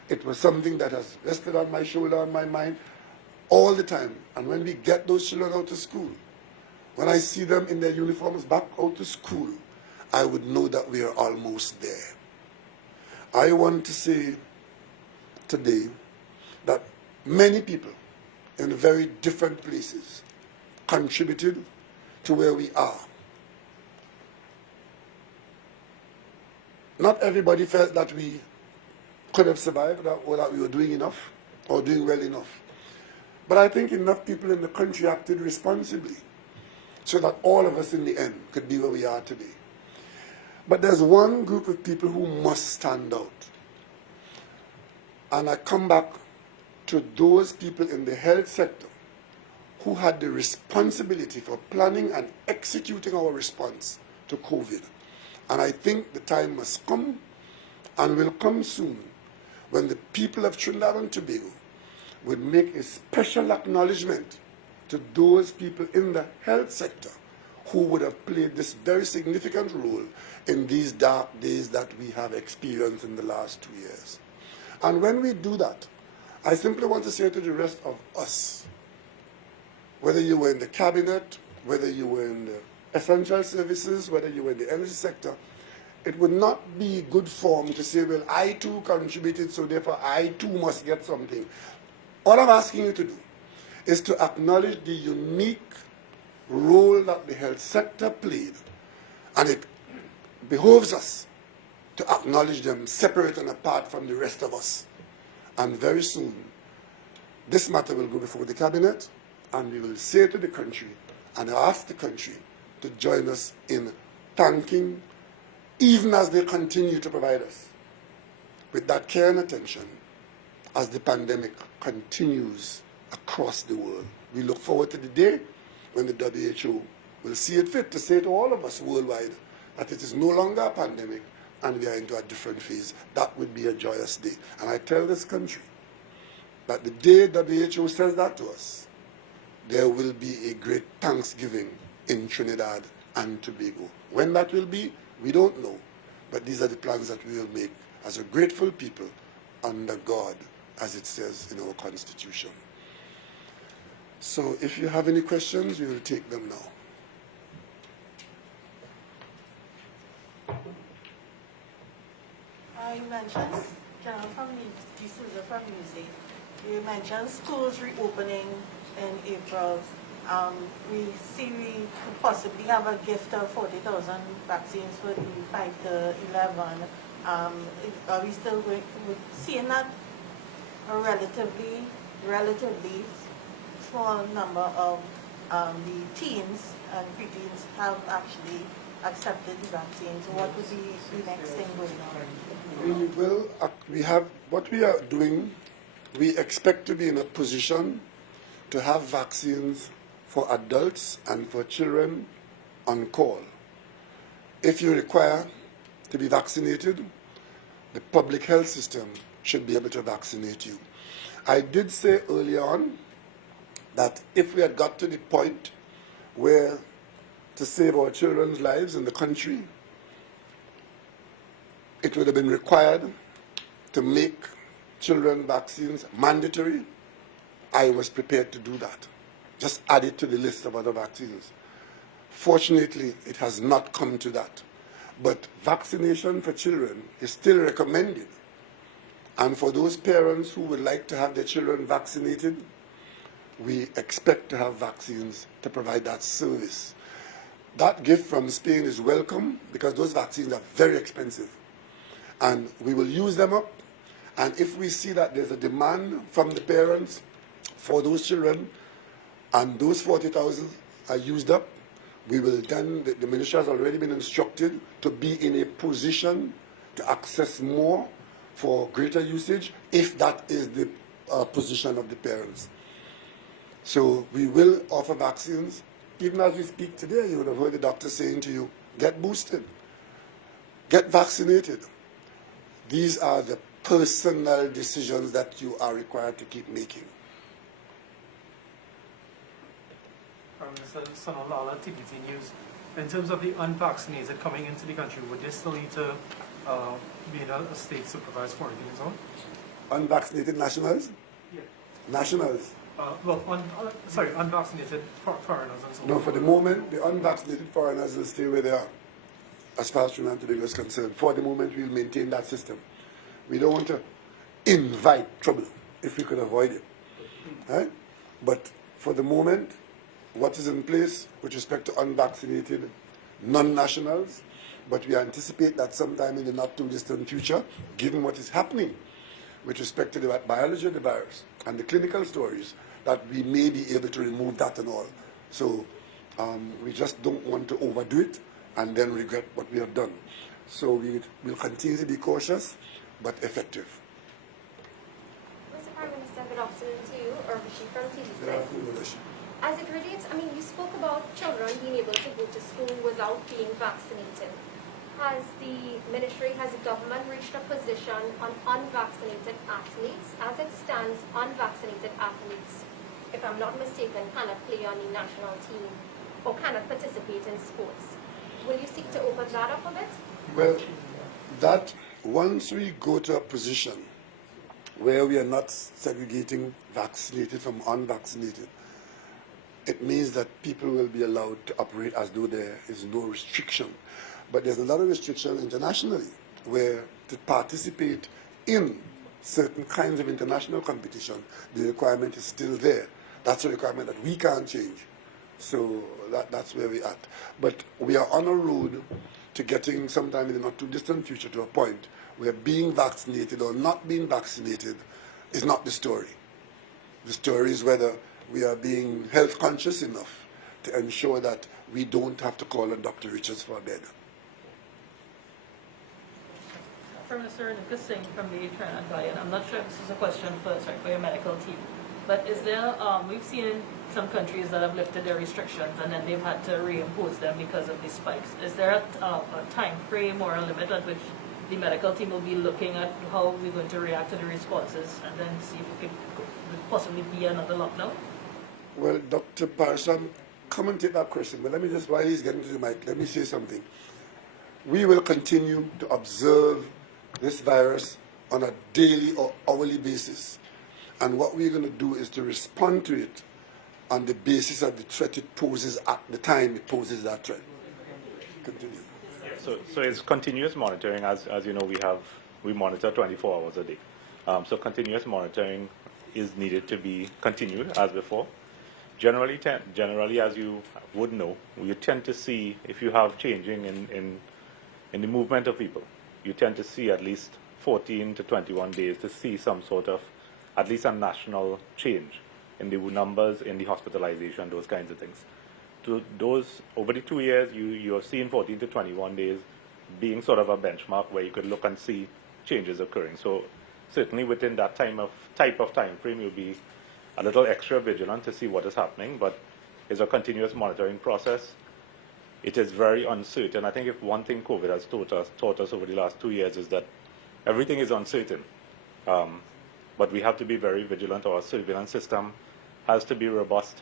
It was something that has rested on my shoulder, on my mind all the time, and when we get those children out to school, when I see them in their uniforms back out to school, I would know that we are almost there. I want to say today that many people in very different places contributed to where we are. Not everybody felt that we could have survived or that we were doing enough or doing well enough. But I think enough people in the country acted responsibly so that all of us in the end could be where we are today. But there's one group of people who must stand out. And I come back to those people in the health sector who had the responsibility for planning and executing our response to COVID. And I think the time must come, and will come soon, when the people of Trinidad and Tobago would make a special acknowledgement to those people in the health sector who would have played this very significant role in these dark days that we have experienced in the last 2 years. And when we do that, I simply want to say to the rest of us, whether you were in the cabinet, whether you were in the essential services, whether you were in the energy sector, it would not be good form to say, well, I too contributed, so therefore I too must get something. All I'm asking you to do is to acknowledge the unique role that the health sector played, and it behoves us to acknowledge them separate and apart from the rest of us. And very soon, this matter will go before the cabinet, and we will say to the country and ask the country to join us in thanking, even as they continue to provide us with that care and attention as the pandemic continues across the world. We look forward to the day when the WHO will see it fit to say to all of us worldwide that it is no longer a pandemic and we are into a different phase. That would be a joyous day. And I tell this country that the day WHO says that to us, there will be a great Thanksgiving in Trinidad and Tobago. When that will be, we don't know. But these are the plans that we will make as a grateful people under God, as it says in our Constitution. So if you have any questions, we will take them now. You mentioned, General from D'Souza from Music, you mentioned schools reopening in April. We see we could possibly have a gift of 40,000 vaccines for the 5 to 11. Are we still seeing that a relatively small number of the teens and preteens have actually accepted the vaccines? What would be the next thing going on? We will, we have, what we are doing, we expect to be in a position to have vaccines for adults and for children on call. If you require to be vaccinated, the public health system should be able to vaccinate you. I did say earlier on that if we had got to the point where to save our children's lives in the country, it would have been required to make children vaccines mandatory. I was prepared to do that. Just add it to the list of other vaccines. Fortunately, it has not come to that. But vaccination for children is still recommended. And for those parents who would like to have their children vaccinated, we expect to have vaccines to provide that service. That gift from Spain is welcome because those vaccines are very expensive. And we will use them up. And if we see that there's a demand from the parents for those children, and those 40,000 are used up, we will then, the minister has already been instructed to be in a position to access more for greater usage, if that is the position of the parents. So we will offer vaccines. Even as we speak today, you would have heard the doctor saying to you, get boosted, get vaccinated. These are the personal decisions that you are required to keep making. Mr. Sonalala, TBT News. In terms of the unvaccinated coming into the country, would they still need to be in a state-supervised quarantine zone? Unvaccinated nationals? Yeah. Nationals? Unvaccinated foreigners and so on. No, for the moment, the unvaccinated foreigners will stay where they are, as far as Trinidad and Tobago is concerned. For the moment, we'll maintain that system. We don't want to invite trouble if we could avoid it. Right? But for the moment, what is in place with respect to unvaccinated non-nationals, but we anticipate that sometime in the not too distant future, given what is happening with respect to the biology of the virus and the clinical stories, that we may be able to remove that and all. So we just don't want to overdo it and then regret what we have done. So we will continue to be cautious but effective. Mr. Prime Minister, good afternoon to you, Urvashi from TV6. Good afternoon, Urvashi. As it relates, you spoke about children being able to go to school without being vaccinated. Has the ministry, has the government reached a position on unvaccinated athletes? As it stands, unvaccinated athletes, if I'm not mistaken, cannot play on the national team or cannot participate in sports. Will you seek to open that up a bit? Well, that once we go to a position where we are not segregating vaccinated from unvaccinated, it means that people will be allowed to operate as though there is no restriction. But there's a lot of restriction internationally, where to participate in certain kinds of international competition, the requirement is still there. That's a requirement that we can't change. So that's where we're at. But we are on a road to getting sometime in the not too distant future to a point where being vaccinated or not being vaccinated is not the story. The story is whether we are being health conscious enough to ensure that we don't have to call on Dr. Richards for a bed. Prime Minister, Nicholas Singh from the Trinidad Guardian. I'm not sure if this is a question for your medical team, but is there, we've seen some countries that have lifted their restrictions and then they've had to reimpose them because of the spikes. Is there a time frame or a limit at which the medical team will be looking at how we're going to react to the responses and then see if it could possibly be another lockdown? Well, Dr. Parsham, come and take that question, but let me just, while he's getting to the mic, let me say something. We will continue to observe this virus on a daily or hourly basis. And what we're going to do is to respond to it on the basis of the threat it poses at the time it poses that threat. Continue. So it's continuous monitoring. As you know, we monitor 24 hours a day. So continuous monitoring is needed to be continued as before. Generally, as you would know, you tend to see, if you have changing in the movement of people, you tend to see at least 14 to 21 days to see some sort of, at least a national change in the numbers, in the hospitalization, those kinds of things. To those, over the 2 years, you have seen 14 to 21 days being sort of a benchmark where you could look and see changes occurring. So certainly within that type of time frame, you'll be a little extra vigilant to see what is happening, but it's a continuous monitoring process. It is very uncertain. I think if one thing COVID has taught us over the last 2 years is that everything is uncertain. But we have to be very vigilant. Our surveillance system has to be robust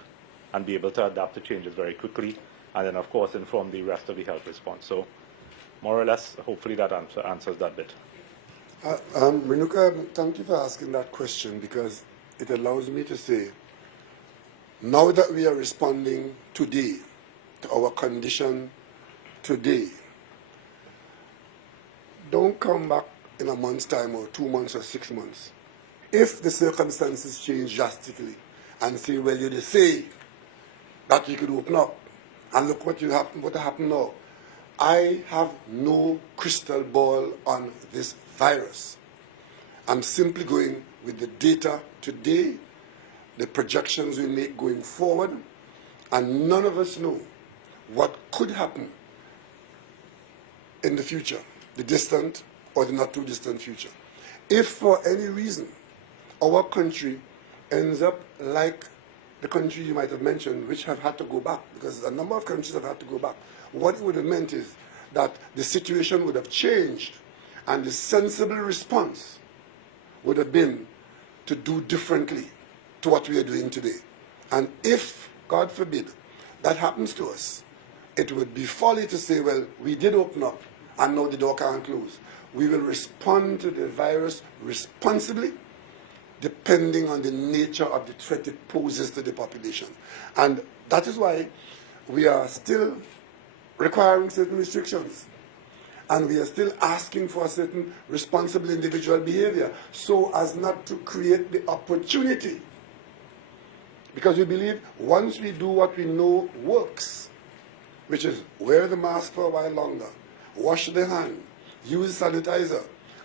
and be able to adapt to changes very quickly, and then of course inform the rest of the health response. So more or less, hopefully that answers that bit. Renuka, thank you for asking that question, because it allows me to say, now that we are responding today to our condition today, don't come back in a month's time or 2 months or 6 months. If the circumstances change drastically and say, well, you just say that you could open up and look what happened now. I have no crystal ball on this virus. I'm simply going with the data today, the projections we make going forward, and none of us know what could happen in the future, the distant or the not too distant future. If for any reason our country ends up like the country you might have mentioned, which have had to go back, because a number of countries have had to go back, what it would have meant is that the situation would have changed, and the sensible response would have been to do differently to what we are doing today. And if, God forbid, that happens to us, it would be folly to say, well, we did open up and now the door can't close. We will respond to the virus responsibly, depending on the nature of the threat it poses to the population. And that is why we are still requiring certain restrictions. And we are still asking for a certain responsible individual behavior so as not to create the opportunity. Because we believe once we do what we know works, which is wear the mask for a while longer, wash the hand, use sanitizer,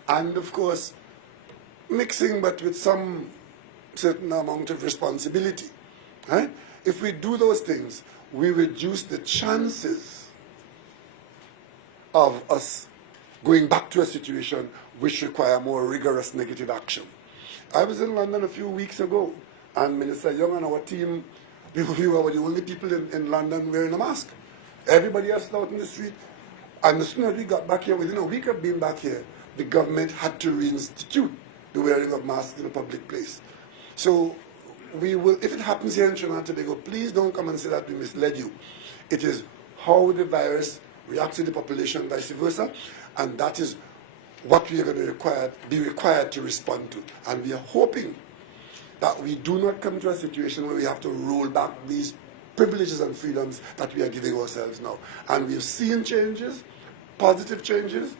and of course, mixing but with some certain amount of responsibility. Right? If we do those things, we reduce the chances of us going back to a situation which require more rigorous negative action. I was in London a few weeks ago, and Minister Young and our team, we were the only people in London wearing a mask. Everybody else out in the street. And as soon as we got back here, within a week of being back here, the government had to reinstitute the wearing of masks in a public place. So we will, if it happens here in Trinidad and Tobago, please don't come and say that we misled you. It is how the virus reacts to the population, vice versa, and that is what we are going to be required to respond to. And we are hoping that we do not come to a situation where we have to roll back these privileges and freedoms that we are giving ourselves now. And we've seen changes, positive changes.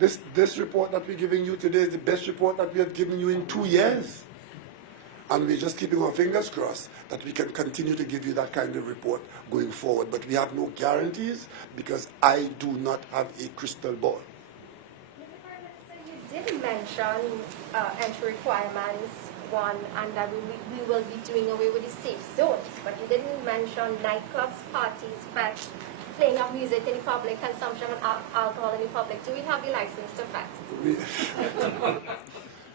This report that we're giving you today is the best report that we have given you in 2 years. And we're just keeping our fingers crossed that we can continue to give you that kind of report going forward. But we have no guarantees because I do not have a crystal ball. You did mention entry requirements, one, and that we will be doing away with the safe zones. But you didn't mention nightclubs, parties, fests, playing of music in the public, consumption of alcohol in the public. Do we have the license to fest?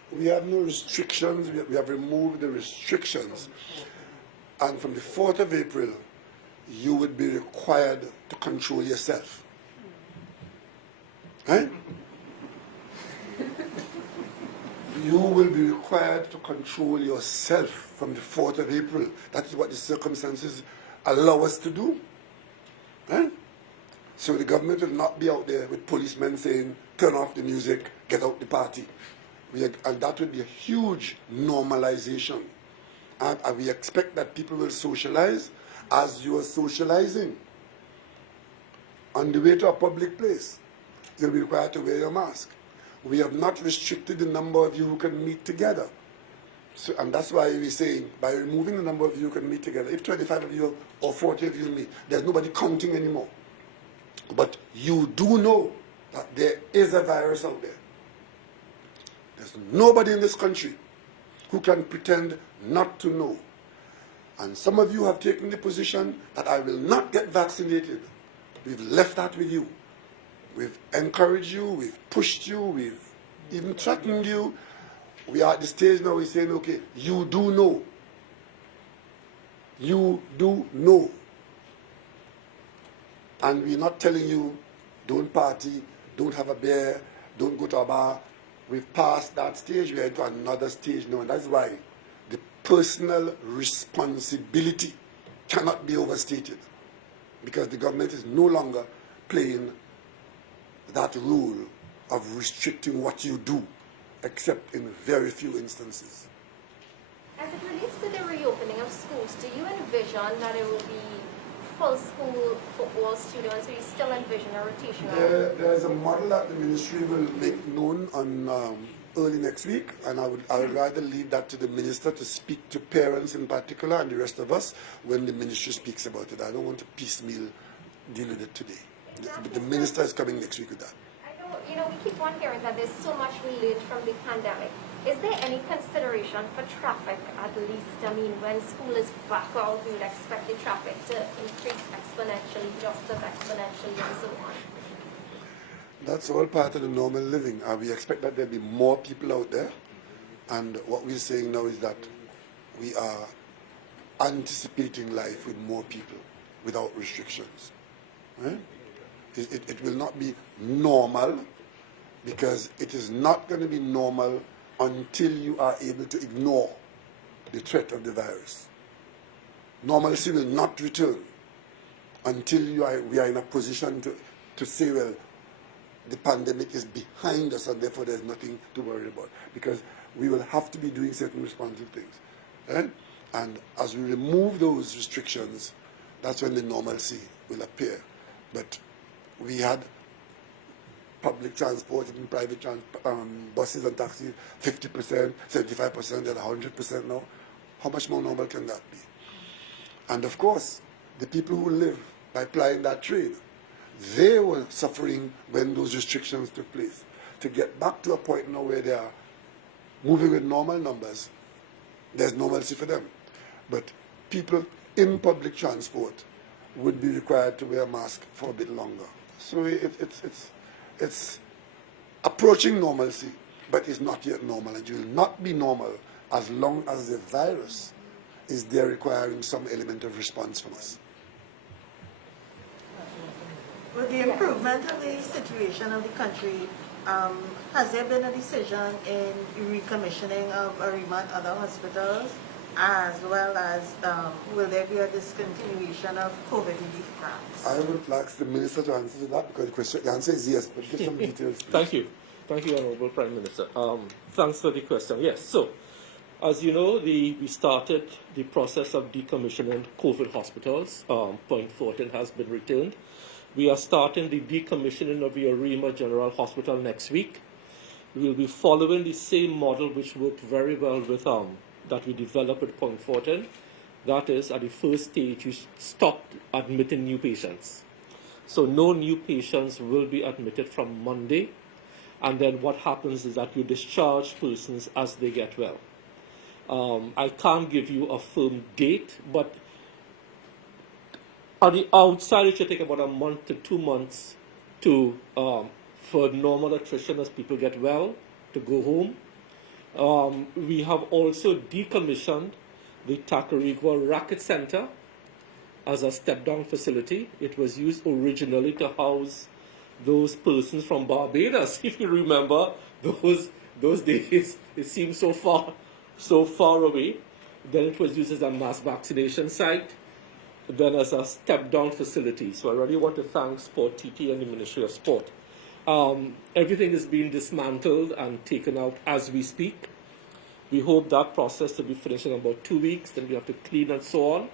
We have no restrictions. We have removed the restrictions. And from the 4th of April, you would be required to control yourself. Right? You will be required to control yourself from the 4th of April. That is what the circumstances allow us to do. Right? So the government will not be out there with policemen saying, turn off the music, get out the party. And that would be a huge normalization. And we expect that people will socialize as you are socializing. On the way to a public place, you'll be required to wear your mask. We have not restricted the number of you who can meet together. So, and that's why we're saying, by removing the number of you who can meet together, if 25 of you or 40 of you meet, there's nobody counting anymore. But you do know that there is a virus out there. There's nobody in this country who can pretend not to know. And some of you have taken the position that I will not get vaccinated. We've left that with you. We've encouraged you, we've pushed you, we've even threatened you. We are at the stage now we're saying, okay, you do know. You do know. And we're not telling you, don't party, don't have a beer, don't go to a bar. We've passed that stage, we're into another stage now, and that's why the personal responsibility cannot be overstated, because the government is no longer playing that role of restricting what you do, except in very few instances. As it relates to the reopening of schools, do you envision that it will be full school for all students, or you still envision a rotational? There is a model that the ministry will make known on early next week, and I would rather leave that to the minister to speak to parents in particular and the rest of us when the ministry speaks about it. I don't want to piecemeal deal with it today. The minister is coming next week with that. I know, we keep on hearing that there's so much we learned from the pandemic. Is there any consideration for traffic, at least? I mean, when school is back out, we would expect the traffic to increase exponentially, just as exponentially, and so on. That's all part of the normal living. We expect that there'll be more people out there. And what we're saying now is that we are anticipating life with more people without restrictions. Right? It will not be normal, because it is not going to be normal until you are able to ignore the threat of the virus. Normalcy will not return until we are in a position to say, well, the pandemic is behind us and therefore there's nothing to worry about, because we will have to be doing certain responsive things. Right? And as we remove those restrictions, that's when the normalcy will appear. But we had public transport and private buses and taxis, 50%, 75%, and 100% now. How much more normal can that be? And of course, the people who live by plying that trade, they were suffering when those restrictions took place. To get back to a point now where they are moving with normal numbers, there's normalcy for them. But people in public transport would be required to wear a mask for a bit longer. So it's approaching normalcy, but it's not yet normal. It will not be normal as long as the virus is there requiring some element of response from us. With the improvement of the situation of the country, has there been a decision in recommissioning of ARIMA and other hospitals, as well as will there be a discontinuation of COVID relief grants? I would ask the Minister to answer to that, because the answer is yes, but give some details. Please. Thank you, Honourable Prime Minister. Thanks for the question. Yes, so as you know, we started the process of decommissioning COVID hospitals. Point 14 has been returned. We are starting the decommissioning of the ARIMA General Hospital next week. We will be following the same model which worked very well with that we developed at Point 14. That is, at the first stage, we stopped admitting new patients. So no new patients will be admitted from Monday. And then what happens is that you discharge persons as they get well. I can't give you a firm date, but on the outside, it should take about a month to 2 months for normal attrition as people get well to go home. We have also decommissioned the Tacarigua Racket Center as a step-down facility. It was used originally to house those persons from Barbados. If you remember those days, it seems so far away. Then it was used as a mass vaccination site. then as a step-down facility. So I really want to thank Sport TT and the Ministry of Sport. Everything is being dismantled and taken out as we speak. We hope that process to be finished in about 2 weeks, then we have to clean and so on.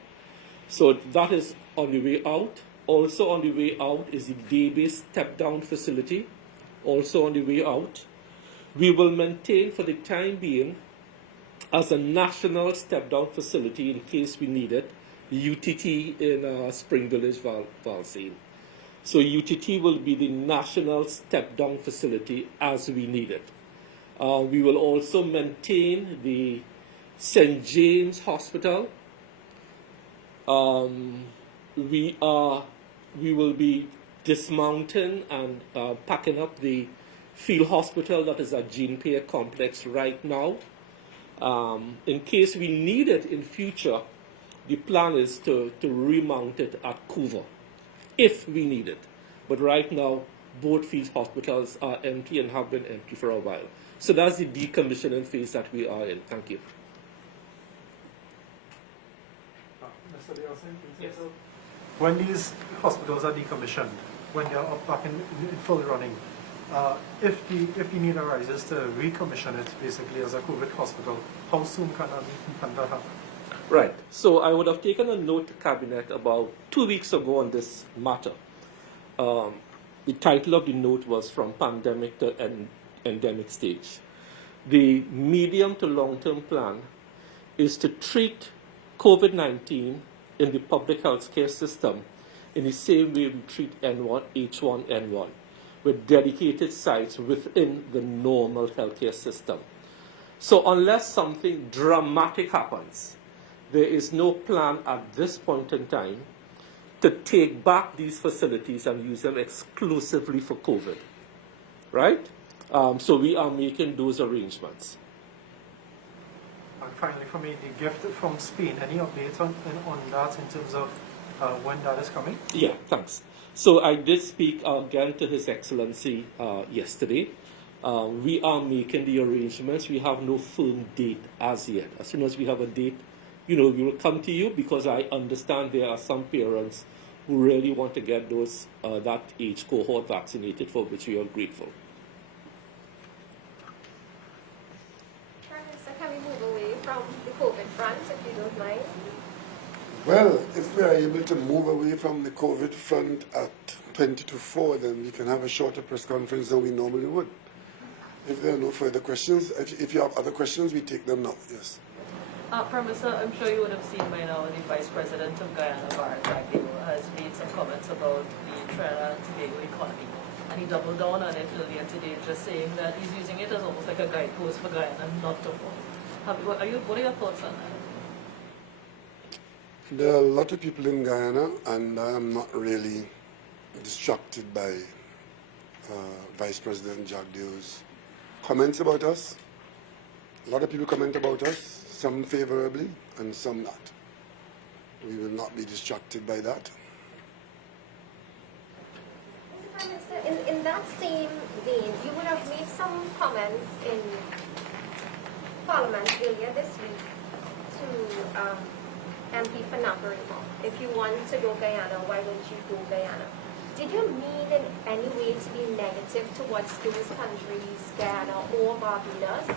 So that is on the way out. Also on the way out is the day-based step-down facility, also on the way out. We will maintain for the time being as a national step-down facility in case we need it, the UTT in Spring Village, Valsine. So UTT will be the national step-down facility as we need it. We will also maintain the St. James Hospital. We will be dismounting and packing up the field hospital that is at Jean Pierre Complex right now. In case we need it in future, the plan is to remount it at Couva, if we need it. But right now, both field hospitals are empty and have been empty for a while. So that's the decommissioning phase that we are in. Thank you. Mr. Dawson, yes. When these hospitals are decommissioned, when they are up back in fully running, if the need arises to recommission it basically as a COVID hospital, how soon can that happen? Right. So I would have taken a note to Cabinet about 2 weeks ago on this matter. The title of the note was From Pandemic to Endemic Stage. The medium to long-term plan is to treat COVID-19 in the public health care system in the same way we treat H1N1, with dedicated sites within the normal healthcare system. So unless something dramatic happens, there is no plan at this point in time to take back these facilities and use them exclusively for COVID, right? So we are making those arrangements. And finally, for me, the gift from Spain, any updates on that in terms of when that is coming? Yeah, thanks. So I did speak again to His Excellency yesterday. We are making the arrangements. We have no firm date as yet. As soon as we have a date, we will come to you, because I understand there are some parents who really want to get those that age cohort vaccinated, for which we are grateful. So can we move away from the COVID front, if you don't mind? Well, if we are able to move away from the COVID front at 20 to 4, then we can have a shorter press conference than we normally would. If there are no further questions, if you have other questions, we take them now. Yes. Prime Minister, I'm sure you would have seen by now the Vice President of Guyana, has made some comments about the Trinidad and Tobago economy. And he doubled down on it earlier today, just saying that he's using it as almost like a guidepost for Guyana not to fall. What are your thoughts on that? There are a lot of people in Guyana, and I am not really distracted by Vice President Jagdeo's comments about us. A lot of people comment about us, some favorably and some not. We will not be distracted by that. Mr. Prime Minister, in that same vein, you would have made some comments in Parliament earlier this week to MP for Naparima. If you want to go Guyana, why don't you go Guyana? Did you mean in any way to be negative towards those countries, Guyana or Barbados?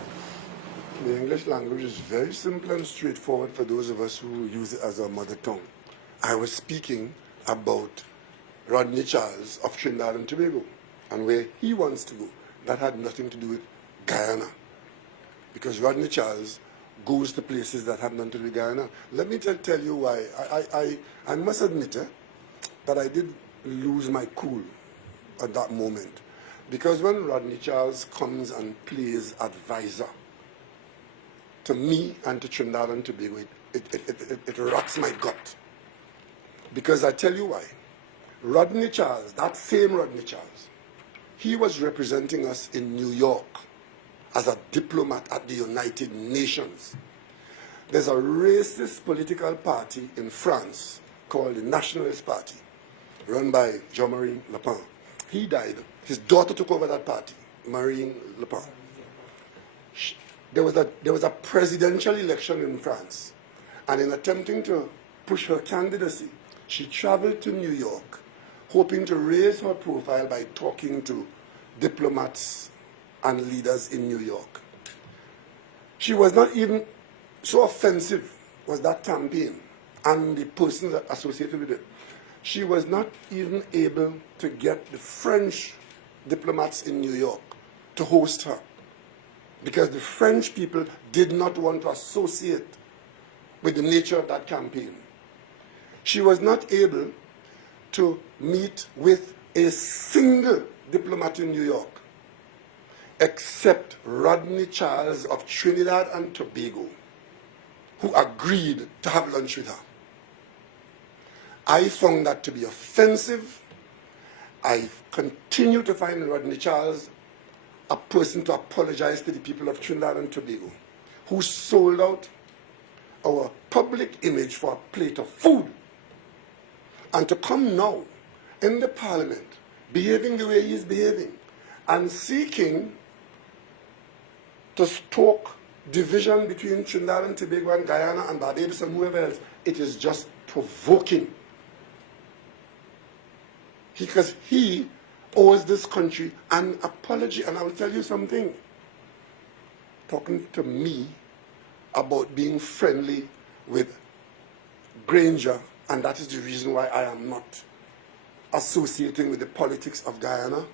The English language is very simple and straightforward for those of us who use it as our mother tongue. I was speaking about Rodney Charles of Trinidad and Tobago and where he wants to go. That had nothing to do with Guyana, because Rodney Charles goes to places that have nothing to do with Guyana. Let me tell you why. I must admit that I did lose my cool at that moment, because when Rodney Charles comes and plays advisor to me and to Trinidad and Tobago, it rots my gut. Because I tell you why. Rodney Charles, that same Rodney Charles, he was representing us in New York as a diplomat at the United Nations. There's a racist political party in France called the Nationalist Party, run by Jean-Marie Le Pen. He died. His daughter took over that party, Marine Le Pen. There was a presidential election in France, and in attempting to push her candidacy, She traveled to New York, hoping to raise her profile by talking to diplomats and leaders in New York. She was not even, so offensive was that campaign and the persons associated with it. She was not even able to get the French diplomats in New York to host her, because the French people did not want to associate with the nature of that campaign. She was not able to meet with a single diplomat in New York except Rodney Charles of Trinidad and Tobago, who agreed to have lunch with her. I found that to be offensive. I continue to find Rodney Charles a person to apologize to the people of Trinidad and Tobago, who sold out our public image for a plate of food. And to come now in the parliament, behaving the way he is behaving, and seeking to stoke division between Trinidad and Tobago and Guyana and Barbados and whoever else, it is just provoking. Because he owes this country an apology. And I will tell you something. Talking to me about being friendly with Granger, and that is the reason why I am not associating with the politics of Guyana.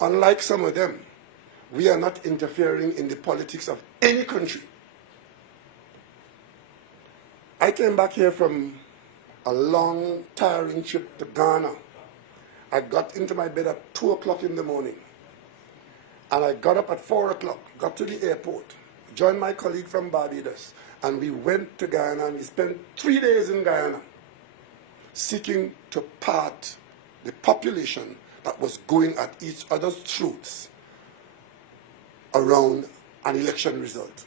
Unlike some of them, we are not interfering in the politics of any country. I came back here from a long, tiring trip to Ghana. I got into my bed at 2 o'clock in the morning. And I got up at 4 o'clock, got to the airport, joined my colleague from Barbados, and we went to Guyana, and we spent 3 days in Guyana seeking to part the population that was going at each other's throats around an election result.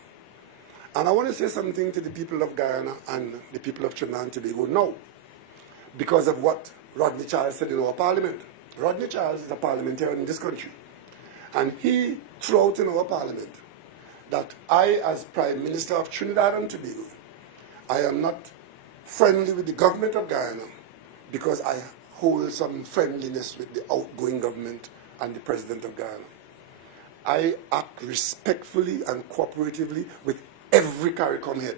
And I want to say something to the people of Guyana and the people of Trinidad and Tobago now, because of what Rodney Charles said in our parliament. Rodney Charles is a parliamentarian in this country. And he threw out in our parliament that I, as Prime Minister of Trinidad and Tobago, I am not friendly with the government of Guyana because I hold some friendliness with the outgoing government and the President of Guyana. I act respectfully and cooperatively with every CARICOM head.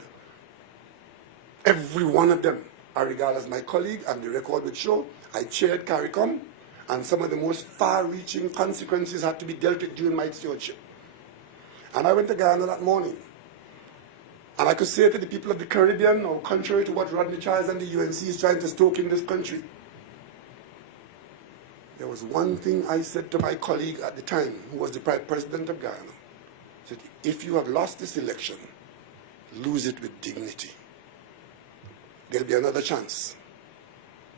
Every one of them, I regard as my colleague, and the record would show I chaired CARICOM, and some of the most far-reaching consequences had to be dealt with during my stewardship. And I went to Guyana that morning, and I could say to the people of the Caribbean, now, contrary to what Rodney Charles and the UNC is trying to stoke in this country, there was one thing I said to my colleague at the time, who was the President of Guyana. I said, if you have lost this election, lose it with dignity. There'll be another chance.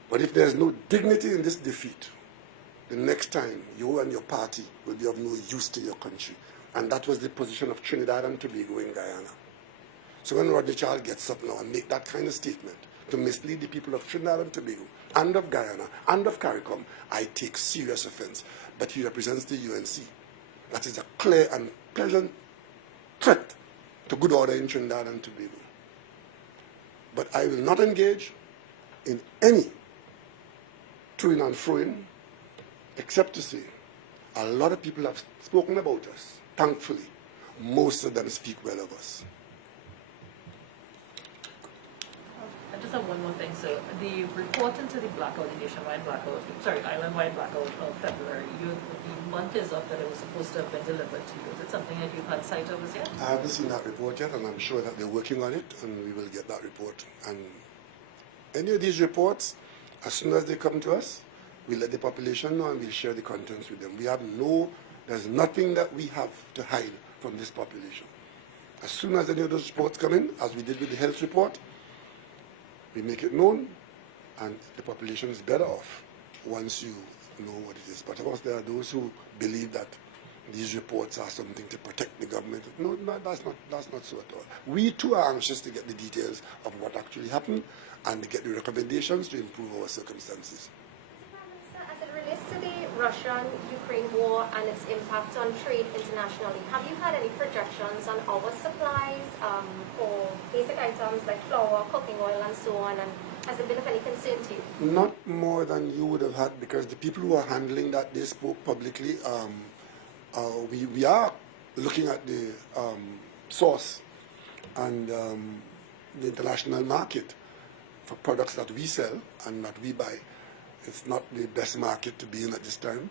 But if there's no dignity in this defeat, the next time you and your party will be of no use to your country. And that was the position of Trinidad and Tobago in Guyana. So when Rodney Charles gets up now and make that kind of statement to mislead the people of Trinidad and Tobago and of Guyana and of CARICOM, I take serious offense. But he represents the UNC. That is a clear and present threat to good order in Trinidad and Tobago. But I will not engage in any toing and froing, except to say a lot of people have spoken about us. Thankfully, most of them speak well of us. I just have one more thing. So the report into the blackout, the nationwide blackout, island-wide blackout of February, the month is up that it was supposed to have been delivered to you. Is it something that you've had sight of as yet? I haven't seen that report yet, and I'm sure that they're working on it, and we will get that report. And any of these reports, as soon as they come to us, we'll let the population know and we'll share the contents with them. There's nothing that we have to hide from this population. As soon as any of those reports come in, as we did with the health report, we make it known, and the population is better off once you know what it is. But of course, there are those who believe that these reports are something to protect the government. No, that's not so at all. We too are anxious to get the details of what actually happened and to get the recommendations to improve our circumstances. As it relates to the Russian-Ukraine war and its impact on trade internationally, have you had any projections on our supplies for basic items like flour, cooking oil, and so on, and Has it been of any concern to you? Not more than you would have had, because the people who are handling that, they spoke publicly. We are looking at the source and the international market for products that we sell and that we buy. It's not the best market to be in at this time.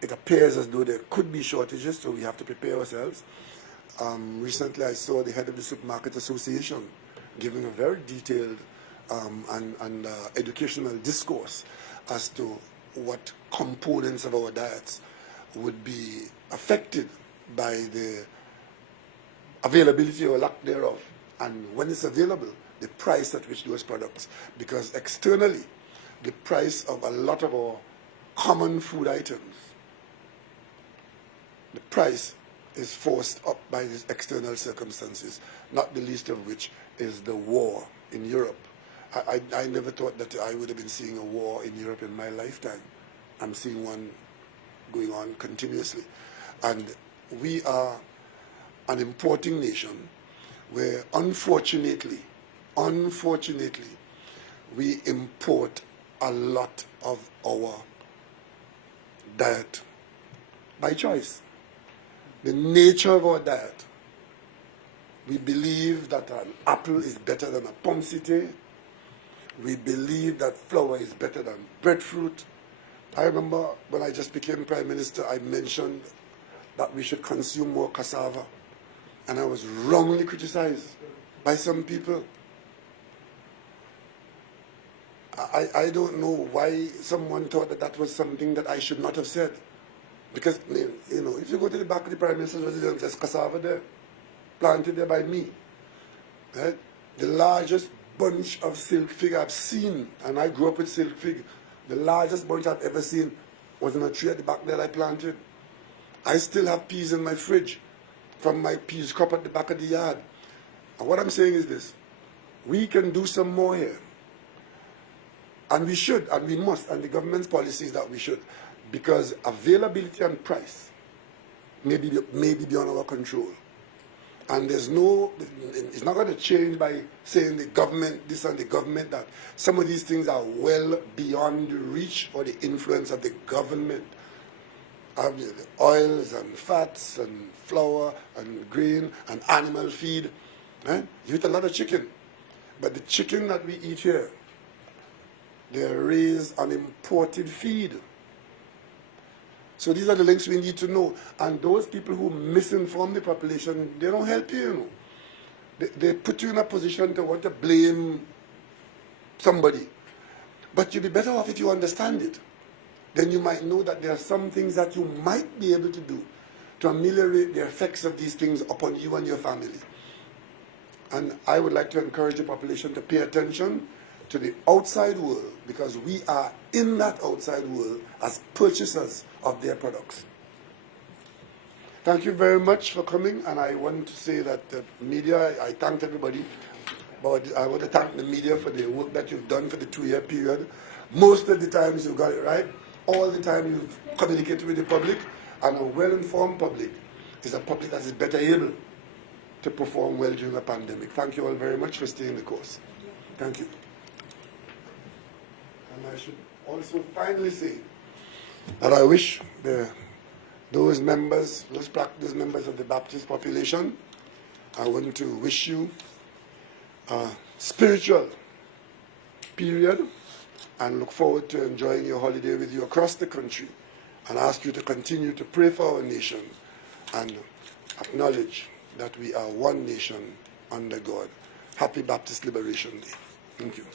It appears as though there could be shortages, so we have to prepare ourselves. Recently, I saw the head of the Supermarket Association giving a very detailed and educational discourse as to what components of our diets would be affected by the availability or lack thereof, and when it's available, the price at which those products, because externally, the price of a lot of our common food items, the price is forced up by these external circumstances, not the least of which is the war in Europe. I never thought that I would have been seeing a war in Europe in my lifetime. I'm seeing one going on continuously. And we are an importing nation where, unfortunately, we import a lot of our diet by choice. The nature of our diet. We believe that an apple is better than a pomme cité. We believe that flour is better than breadfruit. I remember when I just became Prime Minister, I mentioned that we should consume more cassava. And I was wrongly criticized by some people. I don't know why someone thought that that was something that I should not have said. Because, you know, if you go to the back of the Prime Minister's residence, there's cassava there, planted there by me. Right? The largest bunch of silk fig I've seen, and I grew up with silk fig, the largest bunch I've ever seen was in a tree at the back there I planted. I still have peas in my fridge from my peas crop at the back of the yard. And what I'm saying is this: we can do some more here. And we should, and we must, and the government's policy is that we should, because availability and price may be beyond our control. And it's not going to change by saying the government this and the government that. Some of these things are well beyond the reach or the influence of the government. Oils and fats and flour and grain and animal feed. You eat a lot of chicken. But the chicken that we eat here, they're raised on imported feed. So these are the links we need to know. And those people who misinform the population, they don't help you, you know. They put you in a position to want to blame somebody. But you'd be better off if you understand it. Then you might know that there are some things that you might be able to do to ameliorate the effects of these things upon you and your family. And I would like to encourage the population to pay attention to the outside world, because we are in that outside world as purchasers of their products. Thank you very much for coming, and I want to say that the media, I thanked everybody, but I want to thank the media for the work that you've done for the 2-year period. Most of the times you've got it right. All the time you've communicated with the public, and a well-informed public is a public that is better able to perform well during a pandemic. Thank you all very much for staying the course. Thank you. And I should also finally say that I wish those members of the Baptist population, I want to wish you a spiritual period and look forward to enjoying your holiday with you across the country, and ask you to continue to pray for our nation and acknowledge that we are one nation under God. Happy Baptist Liberation Day. Thank you.